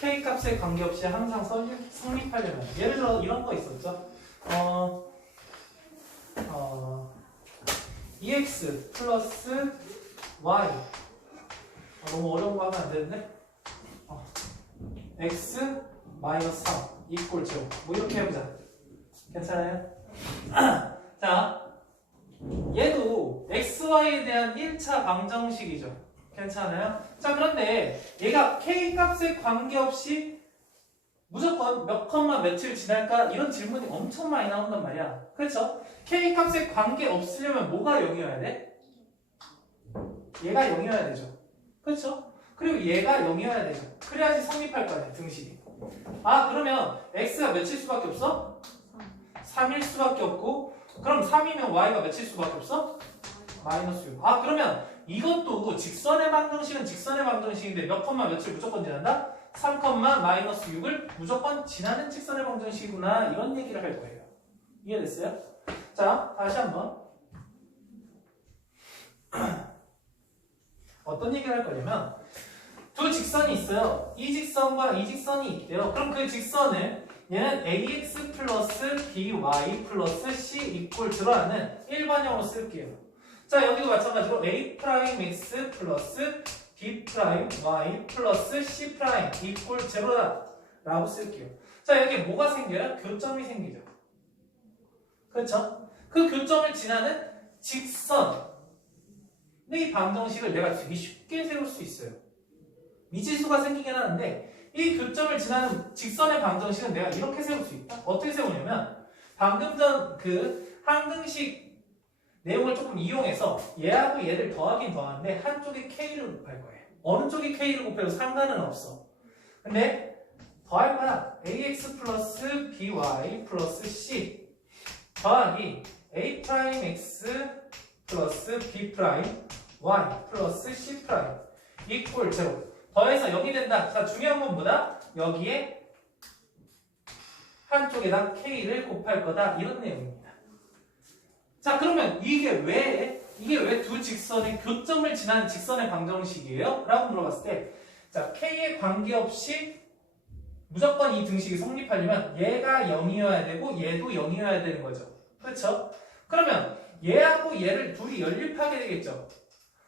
K값에 관계없이 항상 성립하려면 예를 들어 이런 거 있었죠? EX 플러스 Y 너무 어려운 거 하면 안 되는데 X 마이너스 3 이꼴 제로 뭐 이렇게 해보자. 괜찮아요? 자, 얘도 XY에 대한 1차 방정식이죠. 괜찮아요? 자, 그런데 얘가 K값에 관계없이 무조건 몇 컴마 며칠 지날까? 이런 질문이 엄청 많이 나온단 말이야. 그렇죠? K값에 관계없으려면 뭐가 0이어야 돼? 얘가 0이어야 되죠. 그렇죠? 그리고 얘가 0이어야 되죠. 그래야지 성립할 거 아니야, 등식이. 아 그러면 x가 몇일 수밖에 없어? 3일 수밖에 없고 그럼 3이면 y가 몇일 수밖에 없어? 마이너스 6. 아 그러면 이것도 직선의 방정식은 직선의 방정식인데 몇 컴마 몇을 무조건 지난다? 3 컴마 마이너스 6을 무조건 지나는 직선의 방정식이구나 이런 얘기를 할 거예요. 이해됐어요? 자 다시 한번 어떤 얘기를 할 거냐면 두 직선이 있어요. 이 직선과 이 직선이 있대요. 그럼 그 직선을 얘는 ax 플러스 by 플러스 c 이퀄 제로라는 일반형으로 쓸게요. 자 여기도 마찬가지로 a 프라임 x 플러스 b 프라임 y 플러스 c 프라임 이퀄 제로다 라고 쓸게요. 자 여기에 뭐가 생겨요? 교점이 생기죠. 그렇죠? 그 교점을 지나는 직선의 방정식을 내가 되게 쉽게 세울 수 있어요. 미지수가 생기긴 하는데 이 교점을 지나는 직선의 방정식은 내가 이렇게 세울 수 있다. 어떻게 세우냐면 방금 전 그 항등식 내용을 조금 이용해서 얘하고 얘를 더하긴 더하는데 한쪽에 k를 곱할 거예요. 어느 쪽에 k를 곱해도 상관은 없어. 근데 더할 거야. ax 플러스 by 플러스 c 더하기 a 프라임 x 플러스 b 프라임 y 플러스 c 프라임 이퀄 제로. 더해서 여기 된다. 자 중요한 건 뭐다? 여기에 한쪽에다 k를 곱할 거다. 이런 내용입니다. 자 그러면 이게 왜 두 직선의 교점을 지나는 직선의 방정식이에요? 라고 물어봤을 때 자 k에 관계없이 무조건 이 등식이 성립하려면 얘가 0이어야 되고 얘도 0이어야 되는 거죠. 그렇죠? 그러면 얘하고 얘를 둘이 연립하게 되겠죠.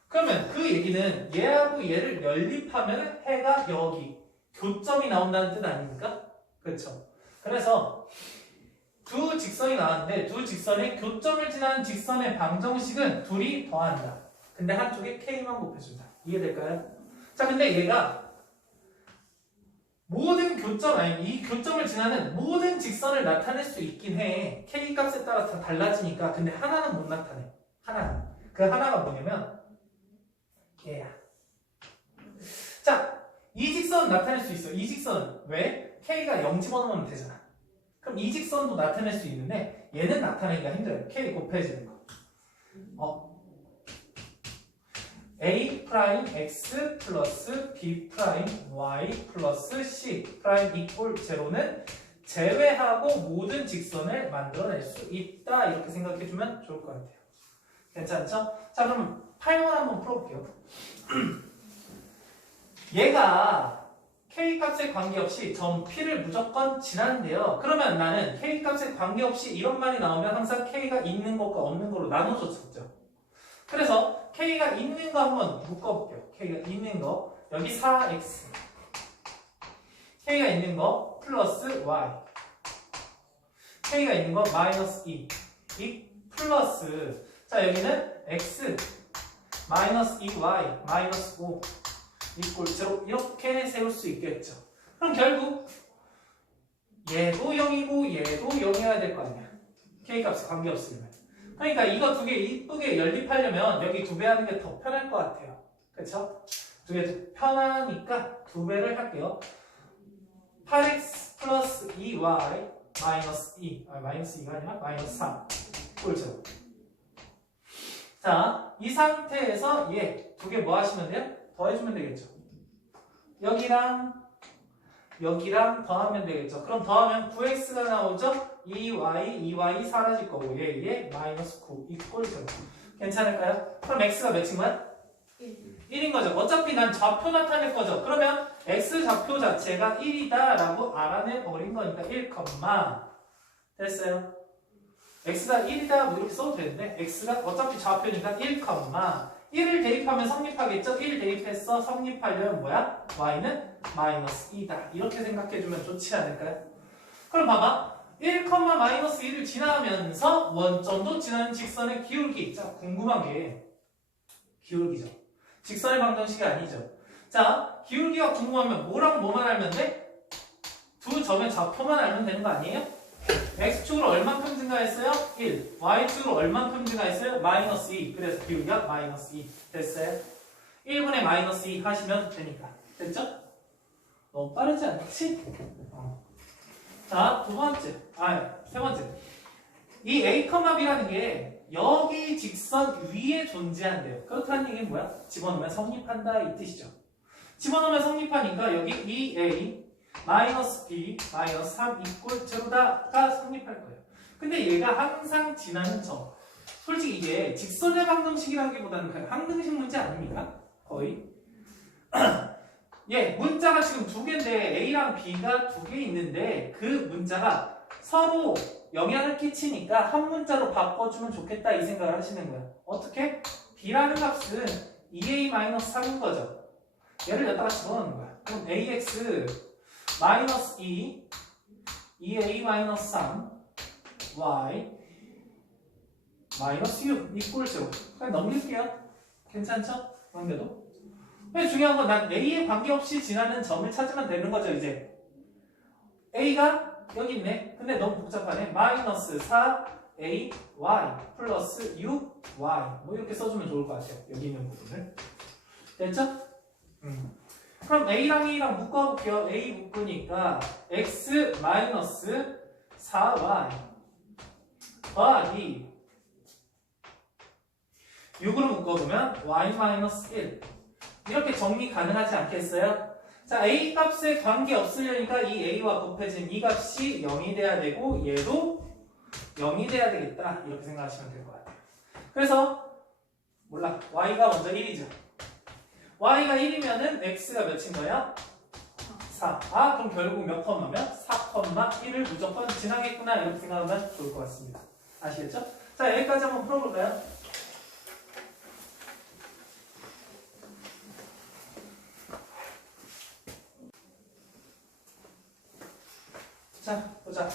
그러면 그 얘기는 얘하고 얘를 연립하면 해가 여기 교점이 나온다는 뜻 아닙니까? 그렇죠? 그래서 두 직선이 나왔는데 두 직선의 교점을 지나는 직선의 방정식은 둘이 더한다. 근데 한쪽에 k만 곱해준다. 이해될까요? 자 근데 얘가 모든 교점 아니 이 교점을 지나는 모든 직선을 나타낼 수 있긴 해. k 값에 따라 다 달라지니까. 근데 하나는 못 나타내. 하나는. 그 하나가 뭐냐면 얘야. 자, 이 직선 나타낼 수 있어. 이 직선은 왜? k가 0 집어넣으면 되잖아. 그럼 이 직선도 나타낼 수 있는데 얘는 나타내기가 힘들어요. k 곱해지는 거. a 프라임 x 플러스 b 프라임 y 플러스 c 프라임 이퀄 제로는 제외하고 모든 직선을 만들어낼 수 있다. 이렇게 생각해주면 좋을 것 같아요. 괜찮죠? 자, 그럼 8번 한번 풀어볼게요. 얘가 k 값에 관계없이 점 P를 무조건 지난대요. 그러면 나는 k 값에 관계없이 이런 말이 나오면 항상 k가 있는 것과 없는 거로 나눠줬었죠. 그래서 k가 있는 거 한번 묶어볼게요. k가 있는 거 여기 4x k가 있는 거 플러스 y k가 있는 거 마이너스 2 이 플러스 자 여기는 x 마이너스 2y 마이너스 5 이퀄 제로 이렇게 세울 수 있겠죠. 그럼 결국 얘도 0이고 얘도 0이어야 될 거 아니야. k값에 관계없으면. 그러니까 이거 두 개 이쁘게 연립하려면 여기 2배 하는 게 더 편할 것 같아요. 그쵸? 2개 편하니까 2배를 할게요. 8x 플러스 2y 마이너스 2 마이너스 2가 아니라 마이너스 3 이퀄 제로. 자, 이 상태에서 얘 두 개 뭐 하시면 돼요? 더해주면 되겠죠. 여기랑 여기랑 더하면 되겠죠. 그럼 더하면 9x가 나오죠. 2y 사라질 거고 얘 마이너스 9 이퀄 제로. 괜찮을까요? 그럼 x가 몇인 거야? 1인 거죠. 어차피 난 좌표 나타낼 거죠. 그러면 x 좌표 자체가 1이다 라고 알아내 버린 거니까 1, 됐어요. x가 1이다 뭐 이렇게 써도 되는데 x가 어차피 좌표니까 1, 1을 대입하면 성립하겠죠? 1 대입해서 성립하려면 뭐야? y는 마이너스 2다. 이렇게 생각해주면 좋지 않을까요? 그럼 봐봐. 1, 마이너스 1을 지나면서 원점도 지나는 직선의 기울기. 자, 궁금한 게 기울기죠. 직선의 방정식이 아니죠. 자, 기울기가 궁금하면 뭐랑 뭐만 알면 돼? 두 점의 좌표만 알면 되는 거 아니에요? x축으로 얼만큼 증가했어요? 1. y축으로 얼만큼 증가했어요? 마이너스 2. 그래서 기울기가 마이너스 2. 됐어요? 1분의 마이너스 2 하시면 되니까. 됐죠? 너무 빠르지 않지? 자, 세 번째. 이 A, B라는 게 여기 직선 위에 존재한대요. 그렇다는 얘기는 뭐야? 집어넣으면 성립한다 이 뜻이죠. 집어넣으면 성립하니까 여기 2A 마이너스 B 마이너스 3 이꼴 제로다가 성립할 거예요. 근데 얘가 항상 지나는 점. 솔직히 이게 직선의 방정식이라기보다는 그냥 항등식 문제 아닙니까? 거의. 예, 문자가 지금 두 개인데 A랑 B가 두 개 있는데 그 문자가 서로 영향을 끼치니까 한 문자로 바꿔주면 좋겠다 이 생각을 하시는 거야. 어떻게? B라는 값은 2A-3인 거죠. 얘를 여기다가 집어넣는 거야. 그럼 AX 마이너스 2A-3 Y 마이너스 6 이꼴 제로. 그냥 넘길게요. 괜찮죠? 넘겨도. 근데 중요한 건 난 A에 관계없이 지나는 점을 찾으면 되는 거죠, 이제. A가 여기 있네. 근데 너무 복잡하네. 마이너스 4A Y 플러스 6Y 뭐 이렇게 써주면 좋을 것 같아요. 여기 있는 부분을. 됐죠? 그럼 A랑 A랑 묶어볼게요. A 묶으니까 X 마이너스 4Y 더하기 6으로 묶어보면 Y 마이너스 1 이렇게 정리 가능하지 않겠어요? 자, A 값에 관계 없으려니까 이 A와 곱해진 이 값이 0이 돼야 되고 얘도 0이 돼야 되겠다 이렇게 생각하시면 될 것 같아요. 그래서 몰라 Y가 먼저 1이죠. Y가 1이면은 X가 몇인 거야? 4. 아 그럼 결국 몇 컴마면 4,1을 무조건 지나겠구나 이렇게 생각하면 좋을 것 같습니다. 아시겠죠? 자 여기까지 한번 풀어볼까요? 자, 보자.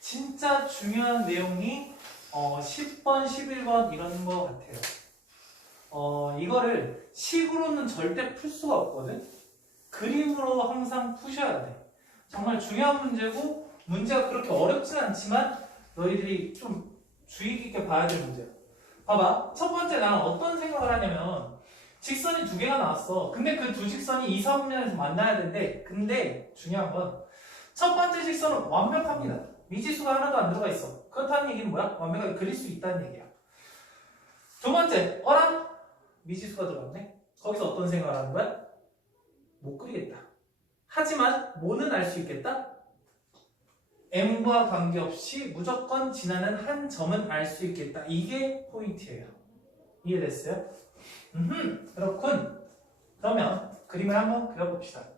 진짜 중요한 내용이 10번, 11번 이런 거 같아요. 이거를 식으로는 절대 풀 수가 없거든. 그림으로 항상 푸셔야 돼. 정말 중요한 문제고 문제가 그렇게 어렵진 않지만 너희들이 좀 주의 깊게 봐야 될 문제야. 봐봐. 첫 번째 나는 어떤 생각을 하냐면 직선이 두 개가 나왔어. 근데 그 두 직선이 2, 3면에서 만나야 되는데 근데 중요한 건 첫 번째 직선은 완벽합니다. 미지수가 하나도 안 들어가 있어. 그렇다는 얘기는 뭐야? 완벽하게 그릴 수 있다는 얘기야. 두 번째, 어라? 미지수가 들어갔네? 거기서 어떤 생각을 하는 거야? 못 그리겠다. 하지만 뭐는 알 수 있겠다? m과 관계없이 무조건 지나는 한 점은 알 수 있겠다. 이게 포인트예요. 이해됐어요? 그렇군. 그러면 그림을 한번 그려봅시다.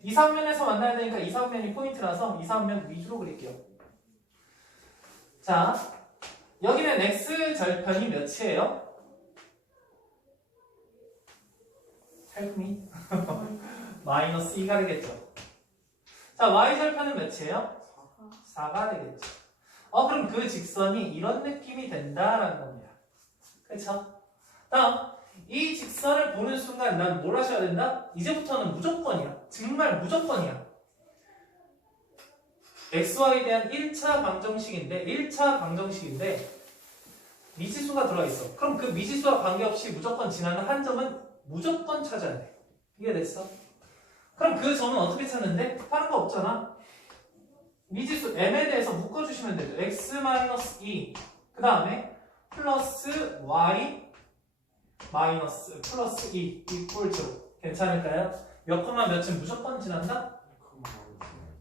2, 3면에서 만나야 되니까 2, 3면이 포인트라서 2, 3면 위주로 그릴게요. 자, 여기는 x 절편이 몇이에요? 살금이 마이너스 2가 되겠죠. 자, y 절편은 몇이에요? 4가 되겠죠. 그럼 그 직선이 이런 느낌이 된다라는 겁니다. 그렇죠? 다음 이 직선을 보는 순간 난 뭘 하셔야 된다? 이제부터는 무조건이야. 정말 무조건이야. xy에 대한 1차 방정식인데 미지수가 들어있어. 그럼 그 미지수와 관계없이 무조건 지나는 한 점은 무조건 찾아야 돼. 이해됐어? 그럼 그 점은 어떻게 찾는데? 다른 거 없잖아. 미지수 m에 대해서 묶어주시면 되죠. x-2 그 다음에 플러스 y 마이너스 플러스 2 이꼴 0 괜찮을까요? 몇 컴마 몇은 무조건 지난다?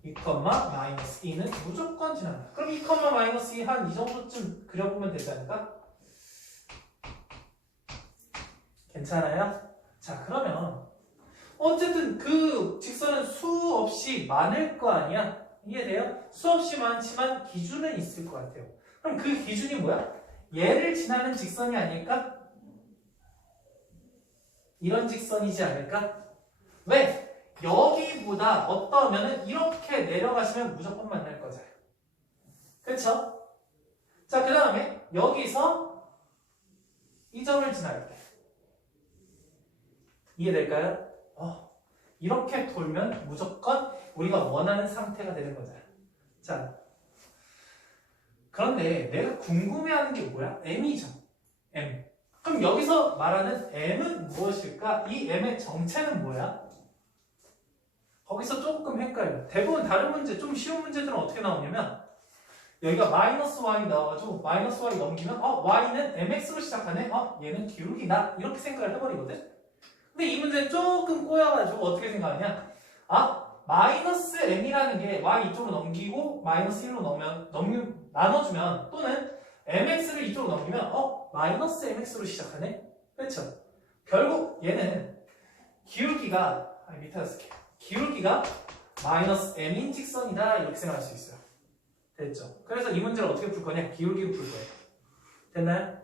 2 컴마 마이너스 2는 무조건 지난다. 그럼 2 컴마 마이너스 2 한 이 정도쯤 그려보면 되지 않을까? 괜찮아요? 자 그러면 어쨌든 그 직선은 수없이 많을 거 아니야? 이해돼요? 수없이 많지만 기준은 있을 것 같아요. 그럼 그 기준이 뭐야? 얘를 지나는 직선이 아닐까? 이런 직선이지 않을까? 왜? 여기보다 어떠면은 이렇게 내려가시면 무조건 만날 거잖아요. 그쵸? 자, 그 다음에 여기서 이 점을 지날 때 이해될까요? 이렇게 돌면 무조건 우리가 원하는 상태가 되는 거잖아요. 자, 그런데 내가 궁금해하는 게 뭐야? m이죠. m. 그럼 여기서 말하는 m은 무엇일까? 이 m의 정체는 뭐야? 거기서 조금 헷갈려. 대부분 다른 문제, 좀 쉬운 문제들은 어떻게 나오냐면 여기가 마이너스 y 나와가지고 마이너스 y 넘기면 y는 mx로 시작하네? 얘는 기울기다. 이렇게 생각을 해버리거든? 근데 이 문제는 조금 꼬여가지고 어떻게 생각하냐? 마이너스 m이라는 게 y 이쪽으로 넘기고 마이너스 1로 나눠주면 또는 mx를 이쪽으로 넘기면 마이너스 mx로 시작하네? 그렇죠? 결국 얘는 기울기가 밑에다 쓸게. 기울기가 마이너스 m인 직선이다 이렇게 생각할 수 있어요. 됐죠? 그래서 이 문제를 어떻게 풀 거냐? 기울기를 풀 거예요. 됐나요?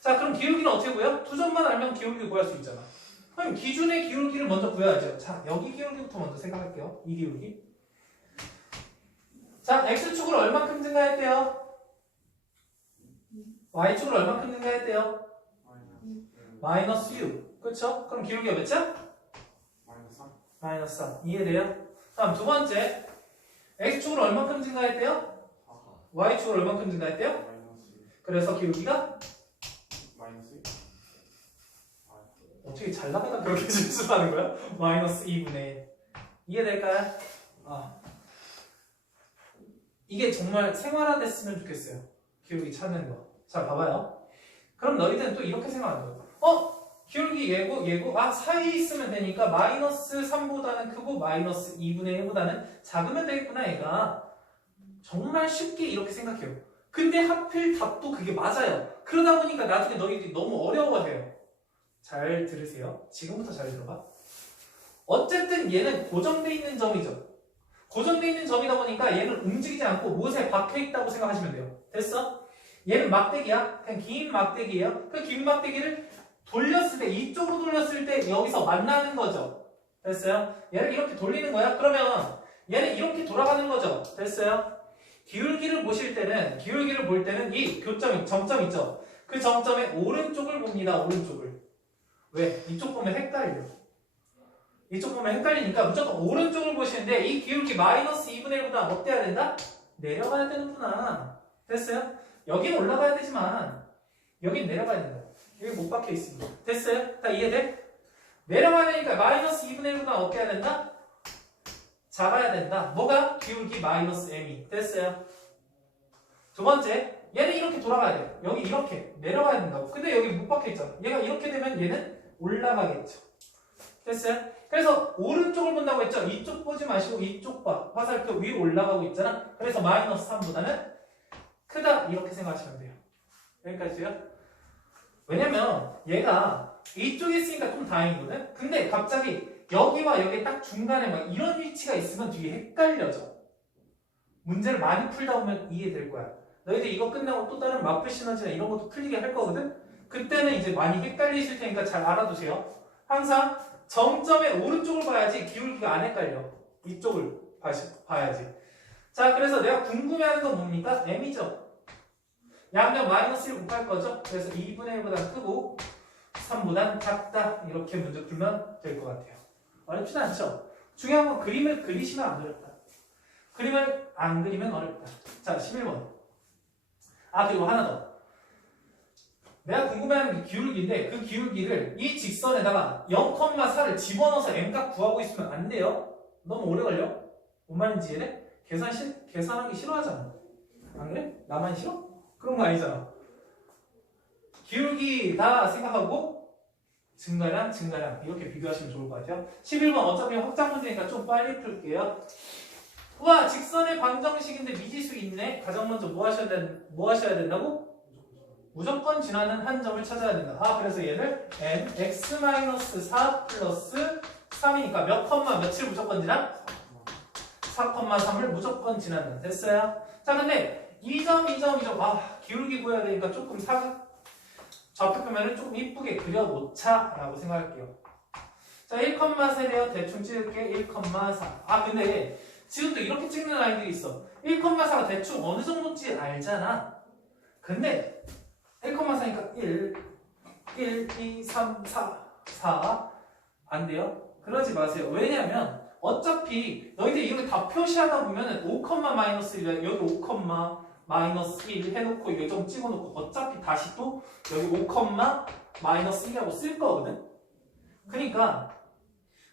자, 그럼 기울기는 어떻게 구해요? 두 점만 알면 기울기를 구할 수 있잖아. 그럼 기준의 기울기를 먼저 구해야죠. 자, 여기 기울기부터 먼저 생각할게요. 이 기울기. 자, x축으로 얼만큼 증가했대요? y축으로 얼만큼 증가했대요? 마이너스 6. 그렇죠? 그럼 기울기가 몇 자? 마이너스 3. 이해돼요? 다음 두 번째. x축으로 얼만큼 증가했대요? y축으로 얼만큼 증가했대요? 그래서 기울기가? 어떻게 잘 나가다 그렇게 실수하는 거야? 마이너스 2분의 1. 이해될까요? 이게 정말 생활화됐으면 좋겠어요. 기울기 찾는 거. 자, 봐봐요. 그럼 너희들은 또 이렇게 생각하는 거예요. 기울기 예고, 사이에 있으면 되니까 마이너스 3보다는 크고 마이너스 2분의 1보다는 작으면 되겠구나, 얘가. 정말 쉽게 이렇게 생각해요. 근데 하필 답도 그게 맞아요. 그러다 보니까 나중에 너희들이 너무 어려워해요. 잘 들으세요. 지금부터 잘 들어봐. 어쨌든 얘는 고정돼 있는 점이죠. 고정돼 있는 점이다 보니까 얘는 움직이지 않고 못에 박혀 있다고 생각하시면 돼요. 됐어? 얘는 막대기야. 그냥 긴 막대기예요. 그 긴 막대기를 돌렸을 때, 이쪽으로 돌렸을 때 여기서 만나는 거죠. 됐어요? 얘를 이렇게 돌리는 거야? 그러면 얘는 이렇게 돌아가는 거죠. 됐어요? 기울기를 볼 때는 이 교점, 정점 있죠? 그 점점의 오른쪽을 봅니다. 오른쪽을. 왜? 이쪽 보면 헷갈려. 이쪽 보면 헷갈리니까 무조건 오른쪽을 보시는데 이 기울기 마이너스 2분의 1보다 어때야 된다? 내려가야 되는구나. 됐어요? 여긴 올라가야 되지만 여긴 내려가야 된다. 여기 못 박혀 있습니다. 됐어요? 다 이해돼? 내려가야 되니까 마이너스 2분의 1보다 어때야 된다? 작아야 된다. 뭐가? 기울기 마이너스 m이. 됐어요? 두 번째, 얘는 이렇게 돌아가야 돼. 여기 이렇게 내려가야 된다고. 근데 여기 못 박혀 있잖아. 얘가 이렇게 되면 얘는 올라가겠죠. 됐어요? 그래서 오른쪽을 본다고 했죠? 이쪽 보지 마시고 이쪽 봐. 화살표 위로 올라가고 있잖아. 그래서 마이너스 3보다는 크다. 이렇게 생각하시면 돼요. 여기까지요? 왜냐면 얘가 이쪽에 있으니까 좀 다행이거든? 근데 갑자기 여기와 여기 딱 중간에 막 이런 위치가 있으면 되게 헷갈려져. 문제를 많이 풀다 보면 이해될 거야. 너희들 이거 끝나고 또 다른 마플 시너지나 이런 것도 풀리게 할 거거든? 그때는 이제 많이 헷갈리실 테니까 잘 알아두세요. 항상 정점의 오른쪽을 봐야지 기울기가 안 헷갈려. 이쪽을 봐야지. 자, 그래서 내가 궁금해하는 건 뭡니까? m이죠. 양면 마이너스 1 곱할 거죠? 그래서 2분의 1보다 크고 3보단 작다. 이렇게 문제 풀면 될 것 같아요. 어렵진 않죠? 중요한 건 그림을 그리시면 안 어렵다. 그림을 안 그리면 어렵다. 자, 11번. 그리고 하나 더. 내가 궁금해하는 게 기울기인데 그 기울기를 이 직선에다가 0,4를 집어넣어서 m값 구하고 있으면 안 돼요. 너무 오래 걸려. 뭔 말인지 이해돼? 계산하기 싫어하잖아. 안 그래? 나만 싫어? 그런 거 아니잖아. 기울기다 생각하고 증가량 이렇게 비교하시면 좋을 것 같아요. 11번 어차피 확장 문제니까 좀 빨리 풀게요. 우와, 직선의 방정식인데 미지수 있네. 가장 먼저 뭐 하셔야 된다고? 무조건 지나는 한 점을 찾아야 된다. 그래서 얘를 x-4 플러스 3이니까 몇 컴마 며칠 무조건 지나? 4,3을 무조건 지난다. 됐어요? 자, 근데 2점. 기울기 구해야 되니까 조금 좌표표면을 조금 이쁘게 그려놓자라고 생각할게요. 자, 1,3래요. 대충 찍을게. 1,4. 근데 지금도 이렇게 찍는 아이들이 있어. 1,4가 대충 어느 정도인지 알잖아. 근데 1,4니까 1, 2, 3, 4 안 돼요? 그러지 마세요. 왜냐면 어차피 너희들 이렇게 다 표시하다 보면은 5, 마이너스 1, 여기 5, 마이너스 1 해놓고 요점 찍어놓고 어차피 다시 또 여기 5, 마이너스 1하고 쓸 거거든. 그러니까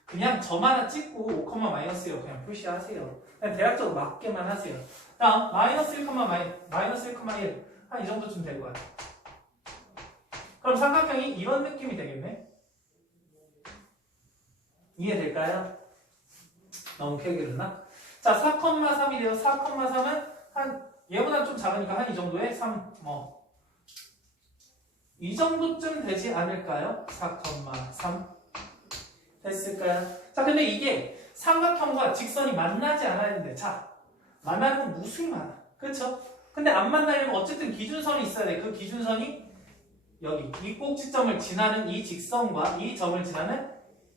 그냥 점 하나 찍고 5, 마이너스 1로 그냥 표시하세요. 그냥 대략적으로 맞게만 하세요. 다음 마이너스 1, 마이너스 1,1 한 이 정도쯤 될 것 같아. 그럼 삼각형이 이런 느낌이 되겠네. 이해될까요? 너무 크게 그렸나? 자, 4,3이 돼요. 4,3은 한 얘보다 좀 작으니까 한 이 정도에 3, 이 정도쯤 되지 않을까요? 4,3 됐을까요? 자, 근데 이게 삼각형과 직선이 만나지 않아야 되는데, 자, 만나는 건 무수히 많아. 그쵸? 근데 안 만나려면 어쨌든 기준선이 있어야 돼. 그 기준선이 여기 이 꼭지점을 지나는 이 직선과 이 점을 지나는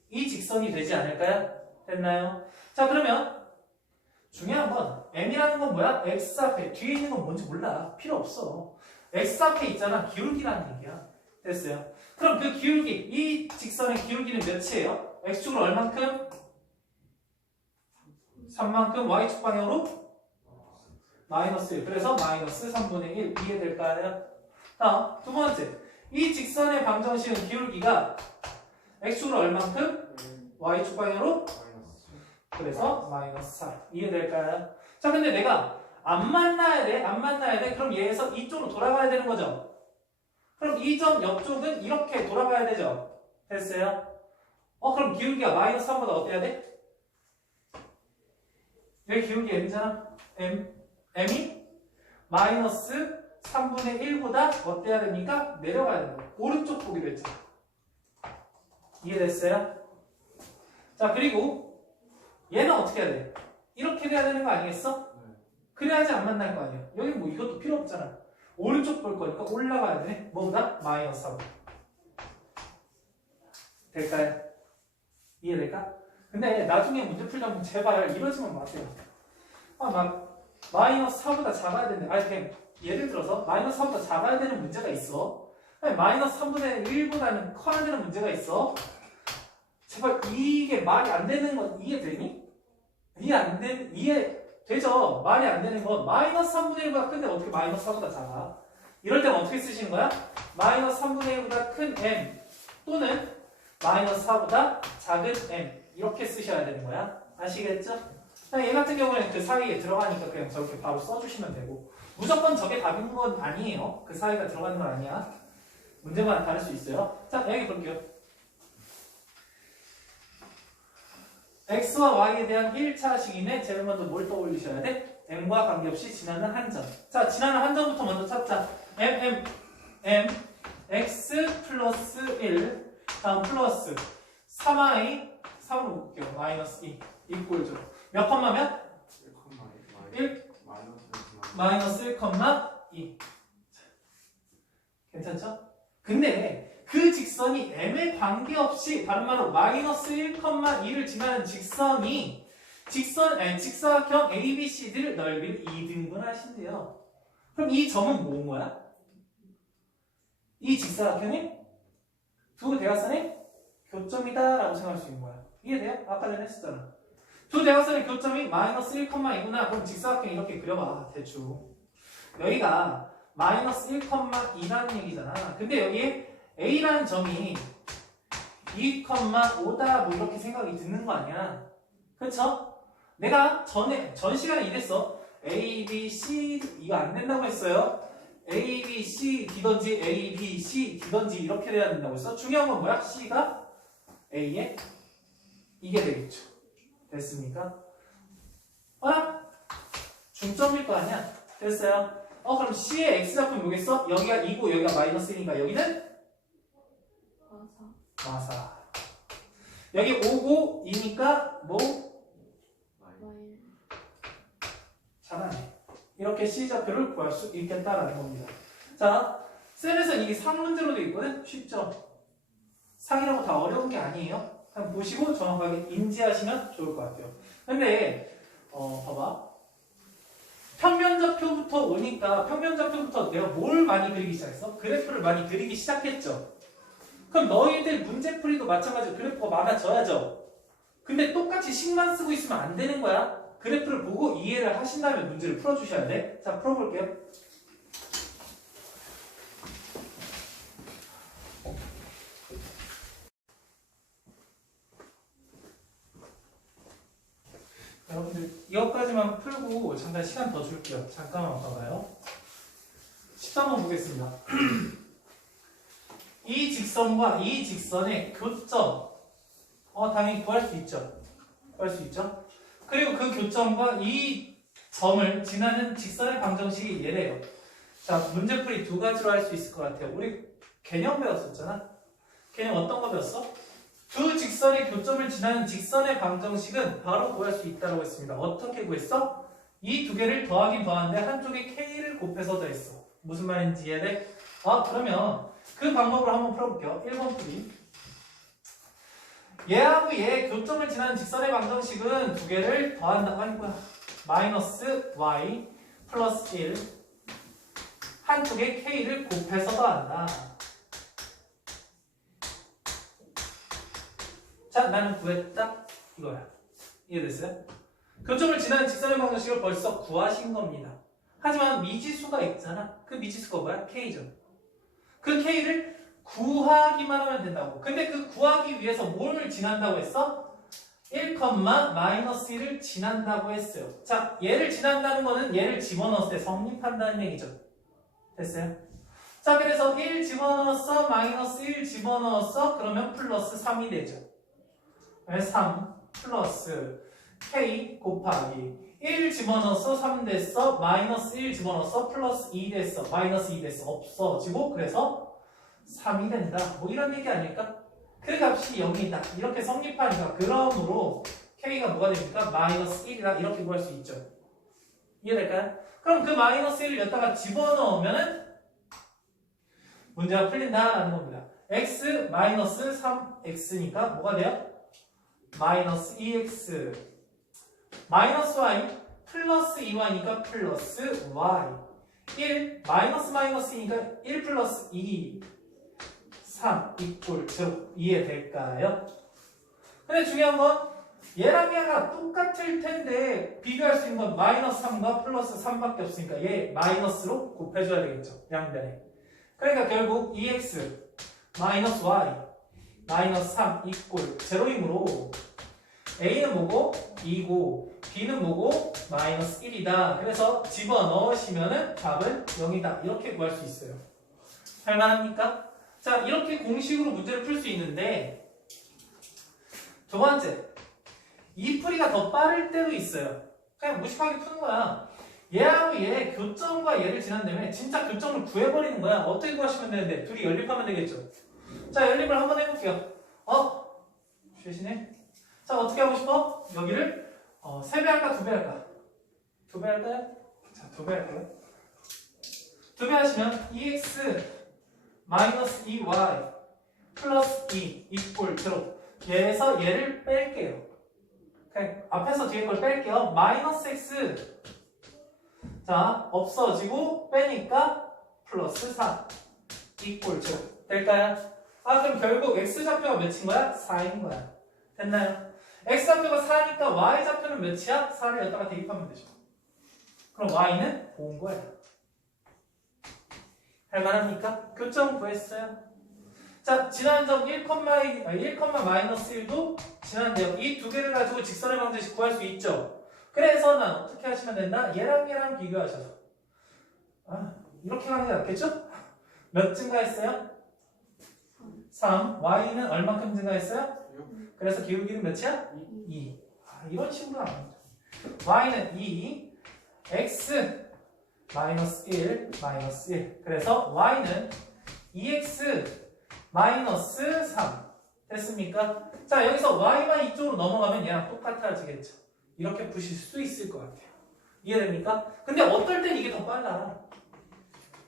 이 직선이 되지 않을까요? 됐나요? 자, 그러면 중요한 건 m이라는 건 뭐야? x 앞에 뒤에 있는 건 뭔지 몰라. 필요 없어. x 앞에 있잖아. 기울기라는 얘기야. 됐어요. 그럼 그 기울기, 이 직선의 기울기는 몇이에요? x축으로 얼만큼? 3만큼 y축 방향으로 마이너스 1. 그래서 마이너스 3분의 1 이해될까요? 다음 두 번째, 이 직선의 방정식은 기울기가 x축으로 얼만큼? y축 방향으로? 그래서 마이너스 4 이해될까요? 자, 근데 내가 안 만나야 돼? 안 만나야 돼? 그럼 얘에서 이쪽으로 돌아가야 되는 거죠? 그럼 이 점 옆쪽은 이렇게 돌아가야 되죠? 됐어요? 그럼 기울기가 마이너스 3보다 어때야 돼? 여기 기울기 m이잖아. m이 마이너스 3분의 1보다 어때야 됩니까? 내려가야 된다. 오른쪽 보기로 했죠. 이해됐어요? 자, 그리고 얘는 어떻게 해야 돼? 이렇게 돼야 되는 거 아니겠어? 그래야지 안 만날 거 아니야. 여기 뭐 이것도 필요 없잖아. 오른쪽 볼 거니까 올라가야 돼. 뭐보다? 마이너스 3. 될까요? 이해될까? 근데 나중에 문제 풀려면 제발 이러지만 마세요. 막 마이너스 4보다 작아야 되는데, 아니 그냥 예를 들어서 마이너스 4보다 작아야 되는 문제가 있어. 아니, 마이너스 3분의 1보다는 커야 되는 문제가 있어. 제발 이게 말이 안 되는 건 이해되니? 이해되죠? 말이 안 되는 건 마이너스 3분의 1보다 큰데 어떻게 마이너스 4보다 작아? 이럴 때는 어떻게 쓰시는 거야? 마이너스 3분의 1보다 큰 m 또는 마이너스 4보다 작은 m 이렇게 쓰셔야 되는 거야. 아시겠죠? 얘 같은 경우는 그 사이에 들어가니까 그냥 저렇게 바로 써주시면 되고, 무조건 저게 답인 건 아니에요. 그 사이가 들어가는 건 아니야. 문제마다 다를 수 있어요. 자, 여기 볼게요. x와 y에 대한 1차 시기에 제일 먼저 뭘 떠올리셔야 돼? m과 관계없이 지나는 한 점. 자, 지나는 한 점부터 먼저 찾자. m x 플러스 1 다음 플러스 3i 3으로 볼게요. 마이너스 2 이꼴죠. 몇 컴마면? 1 마이너스 1,2 괜찮죠? 근데 그 직선이 m에 관계없이 다른 말로 마이너스 1,2를 지나는 직선이 직사각형 ABCD를 넓이를 2등분 하신대요. 그럼 이 점은 뭐인 거야? 이 직사각형이 두 대각선의 교점이다 라고 생각할 수 있는 거야. 이해돼요? 아까 전에 했었잖아. 두 대각선의 교점이 마이너스 1,2구나. 그럼 직사각형 이렇게 그려봐. 대충. 여기가 마이너스 1,2라는 얘기잖아. 근데 여기에 A라는 점이 2,5다 뭐 이렇게 생각이 드는 거 아니야. 그쵸? 내가 전 시간에 이랬어. A, B, C 이거 안 된다고 했어요. A, B, C D던지 A, B, C D던지 이렇게 돼야 된다고 했어. 중요한 건 뭐야? C가 A에 이게 되겠죠. 됐습니까? 중점일 거 아니야? 됐어요? 그럼 C의 X좌표는 뭐겠어? 여기가 2고 여기가 마이너스 1이니까 여기는? 마사. 여기 5고 2니까 뭐? 잘하네. 이렇게 C좌표를 구할 수 있겠다라는 겁니다. 자, 셀에서 이게 상문제로 되어 있거든? 쉽죠? 상이라고 다 어려운 게 아니에요. 그냥 보시고 정확하게 인지하시면 좋을 것 같아요. 근데 봐봐. 평면좌표부터 오니까 평면좌표부터 내가 뭘 많이 그리기 시작했어? 그래프를 많이 그리기 시작했죠. 그럼 너희들 문제풀이도 마찬가지로 그래프가 많아져야죠. 근데 똑같이 식만 쓰고 있으면 안 되는 거야. 그래프를 보고 이해를 하신 다음에 문제를 풀어주셔야 돼. 자, 풀어볼게요. 여러분들 이것까지만 풀고 잠깐 시간 더 줄게요. 잠깐만 봐봐요. 13번 보겠습니다. 이 직선과 이 직선의 교점 당연히 구할 수 있죠. 구할 수 있죠. 그리고 그 교점과 이 점을 지나는 직선의 방정식이 얘래요. 자, 문제풀이 두 가지로 할 수 있을 것 같아요. 우리 개념 배웠었잖아. 개념 어떤 거 배웠어? 두 직선의 교점을 지나는 직선의 방정식은 바로 구할 수 있다고 했습니다. 어떻게 구했어? 이 두 개를 더하긴 더하는데 한쪽에 k를 곱해서 더했어. 무슨 말인지 이해돼? 그러면 그 방법으로 한번 풀어볼게요. 1번 풀이. 얘하고 얘 교점을 지나는 직선의 방정식은 두 개를 더한다. 아니고요. 마이너스 y 플러스 1 한쪽에 k를 곱해서 더한다. 자, 나는 구했다. 이거야. 이해됐어요? 교점을 지나는 직선의 방정식을 벌써 구하신 겁니다. 하지만 미지수가 있잖아. 그 미지수가 뭐야? k죠. 그 k를 구하기만 하면 된다고. 근데 그 구하기 위해서 뭘 지난다고 했어? 1, 마이너스 1을 지난다고 했어요. 자, 얘를 지난다는 거는 얘를 집어넣었을 때 성립한다는 얘기죠. 됐어요? 자, 그래서 1 집어넣었어, 마이너스 1 집어넣었어, 그러면 플러스 3이 되죠. 3 플러스 k 곱하기 1 집어넣었어, 3 됐어, 마이너스 1 집어넣었어, 플러스 2 됐어, 마이너스 2 됐어, 없어지고 그래서 3이 된다. 뭐 이런 얘기 아닐까? 그 값이 0이다. 이렇게 성립하니까 그러므로 k가 뭐가 됩니까? 마이너스 1이다. 이렇게 구할 수 있죠. 이해될까요? 그럼 그 마이너스 1을 여기다가 집어넣으면은 문제가 풀린다라는 겁니다. x 마이너스 3x니까 뭐가 돼요? 마이너스 2x 마이너스 y 플러스 2y니까 플러스 y 1 마이너스 마이너스니까 1 플러스 2 3 이꼴 0 이해될까요? 근데 중요한 건 얘랑 얘가 똑같을 텐데 비교할 수 있는 건 마이너스 3과 플러스 3밖에 없으니까 얘 마이너스로 곱해줘야 되겠죠. 양변에. 그러니까 결국 2x 마이너스 y 마이너스 3 이꼴 0이므로 a는 뭐고? 2고 b는 뭐고? 마이너스 1이다. 그래서 집어넣으시면은 답은 0이다. 이렇게 구할 수 있어요. 할만합니까? 자, 이렇게 공식으로 문제를 풀 수 있는데 두 번째, 이 풀이가 더 빠를 때도 있어요. 그냥 무식하게 푸는 거야. 얘하고 얘 교점과 얘를 지난다음에 진짜 교점을 구해버리는 거야. 어떻게 구하시면 되는데 둘이 연립하면 되겠죠. 자, 연립을 한번 해볼게요. 쉐시네. 자, 어떻게 하고 싶어? 여기를 3배 할까 2배 할까? 2배 할까요? 자, 2배 할까요? 2배 하시면 2x 마이너스 2y 플러스 2 이꼴 0 얘에서 얘를 뺄게요. 오케이. 앞에서 뒤에 걸 뺄게요. 마이너스 x 자, 없어지고 빼니까 플러스 4 이꼴 0 될까요? 그럼 결국 x좌표가 몇인 거야? 4인 거야. 됐나요? x좌표가 4니까 y좌표는 몇이야? 4를 여기다가 대입하면 되죠. 그럼 y는 5인 거예요. 할만합니까? 교점 구했어요. 자, 지난 점 1, 마이너스 1도 지난데요. 이 두 개를 가지고 직선의 방정식 구할 수 있죠. 그래서 난 어떻게 하시면 된다? 얘랑 비교하셔서 이렇게 가는 게 낫겠죠? 몇 증가했어요? 3. y는 얼마큼 증가했어요? 그래서 기울기는 몇이야? 2. 이런 식으로 안 하죠. y는 2, x 마이너스 1, 마이너스 1. 그래서 y는 2x 마이너스 3. 됐습니까? 자, 여기서 y만 이쪽으로 넘어가면 얘랑 똑같아지겠죠. 이렇게 푸실 수 있을 것 같아요. 이해됩니까? 근데 어떨 땐 이게 더 빨라.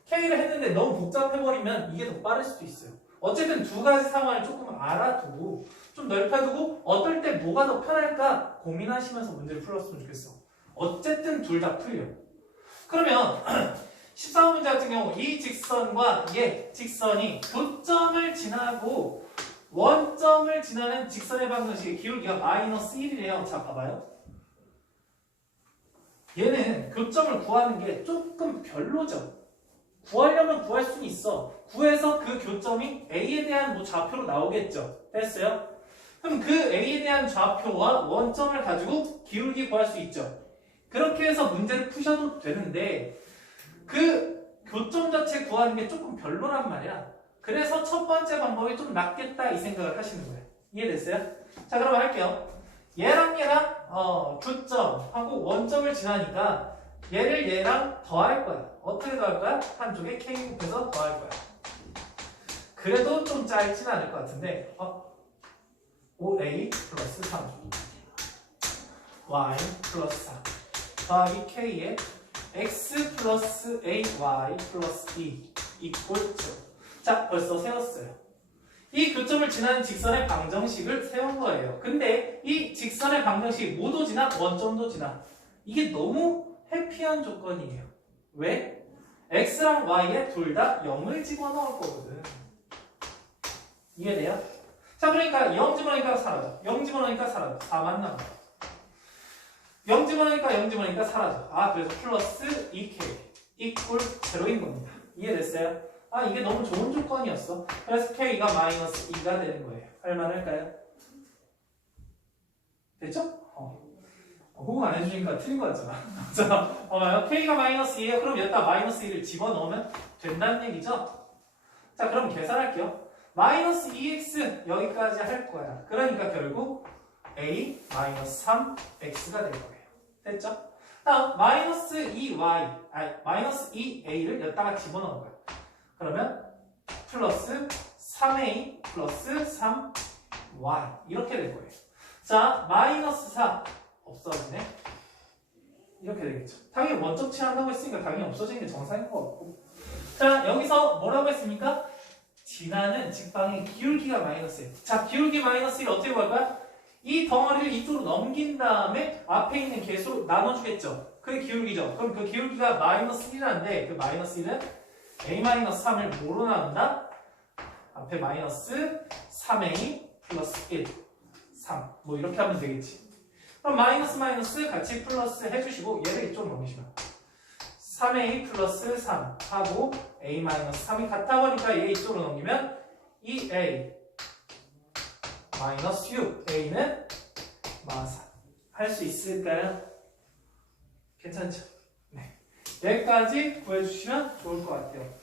K를 했는데 너무 복잡해버리면 이게 더 빠를 수도 있어요. 어쨌든 두 가지 상황을 조금 알아두고 좀 넓혀두고 어떨 때 뭐가 더 편할까 고민하시면서 문제를 풀었으면 좋겠어. 어쨌든 둘 다 풀려. 그러면 14번 문제 같은 경우 이 직선과 얘 직선이 교점을 지나고 원점을 지나는 직선의 방정식의 기울기가 마이너스 1이래요. 자, 봐봐요. 얘는 교점을 구하는 게 조금 별로죠. 구하려면 구할 수는 있어. 구해서 그 교점이 A에 대한 뭐 좌표로 나오겠죠. 됐어요? 그럼 그 A에 대한 좌표와 원점을 가지고 기울기 구할 수 있죠. 그렇게 해서 문제를 푸셔도 되는데 그 교점 자체 구하는 게 조금 별로란 말이야. 그래서 첫 번째 방법이 좀 낫겠다 이 생각을 하시는 거예요. 이해됐어요? 자, 그럼 할게요. 얘랑 교점하고 원점을 지나니까 얘를 얘랑 더할 거야. 어떻게 더할 거야? 한쪽에 K 곱해서 더할 거야. 그래도 좀 짧진 않을 것 같은데 5A 플러스 3 Y 플러스 4 더하기 K에 X 플러스 AY 플러스 E 이퀄 2. 자, 벌써 세웠어요. 이 교점을 지나는 직선의 방정식을 세운 거예요. 근데 이 직선의 방정식이 뭐도 지나? 원점도 지나. 이게 너무 해피한 조건이에요. 왜? X랑 Y에 둘 다 0을 집어넣을 거거든. 이해돼요? 자, 그러니까 0 집어넣으니까 사라져. 0 집어넣으니까 사라져. 4만 남아. 0 집어넣으니까 0 집어넣으니까 사라져. 그래서 플러스 2K 이퀄 0인 겁니다. 이해됐어요? 이게 너무 좋은 조건이었어. 그래서 K가 마이너스 2가 되는 거예요. 할만할까요? 됐죠? 호응 안 해주니까 틀린 거였잖아. 자, K가 마이너스 2예요. 그럼 여기다 마이너스 2를 집어넣으면 된다는 얘기죠? 자, 그럼 계산할게요. 마이너스 2x 여기까지 할 거야. 그러니까 결국 A 마이너스 3x가 될 거예요. 됐죠? 다음 마이너스 2y, 마이너스 2a를 여기다가 집어넣은 거야. 그러면 플러스 3a 플러스 3y 이렇게 될 거예요. 자, 마이너스 4 없어지네. 이렇게 되겠죠. 당연히 원점 칠한다고 했으니까 당연히 없어지는 게 정상인 것 같고. 자, 여기서 뭐라고 했습니까? 지나는 직방의 기울기가 마이너스 1. 자, 기울기 마이너스 1 어떻게 구할 거야? 이 덩어리를 이쪽으로 넘긴 다음에 앞에 있는 개수로 나눠주겠죠. 그게 기울기죠. 그럼 그 기울기가 마이너스 1이라는데 그 마이너스 1은 a-3을 뭐로 나눈다? 앞에 마이너스 3a 플러스 1, 3 뭐 이렇게 하면 되겠지. 그럼 마이너스 마이너스 같이 플러스 해주시고 얘를 이쪽으로 넘기시면 3a 플러스 3 하고 a-3이 같다 보니까 얘 이쪽으로 넘기면 2a 마이너스 6 a는 마사 할 수 있을까요? 괜찮죠? 네, 여기까지 구해주시면 좋을 것 같아요.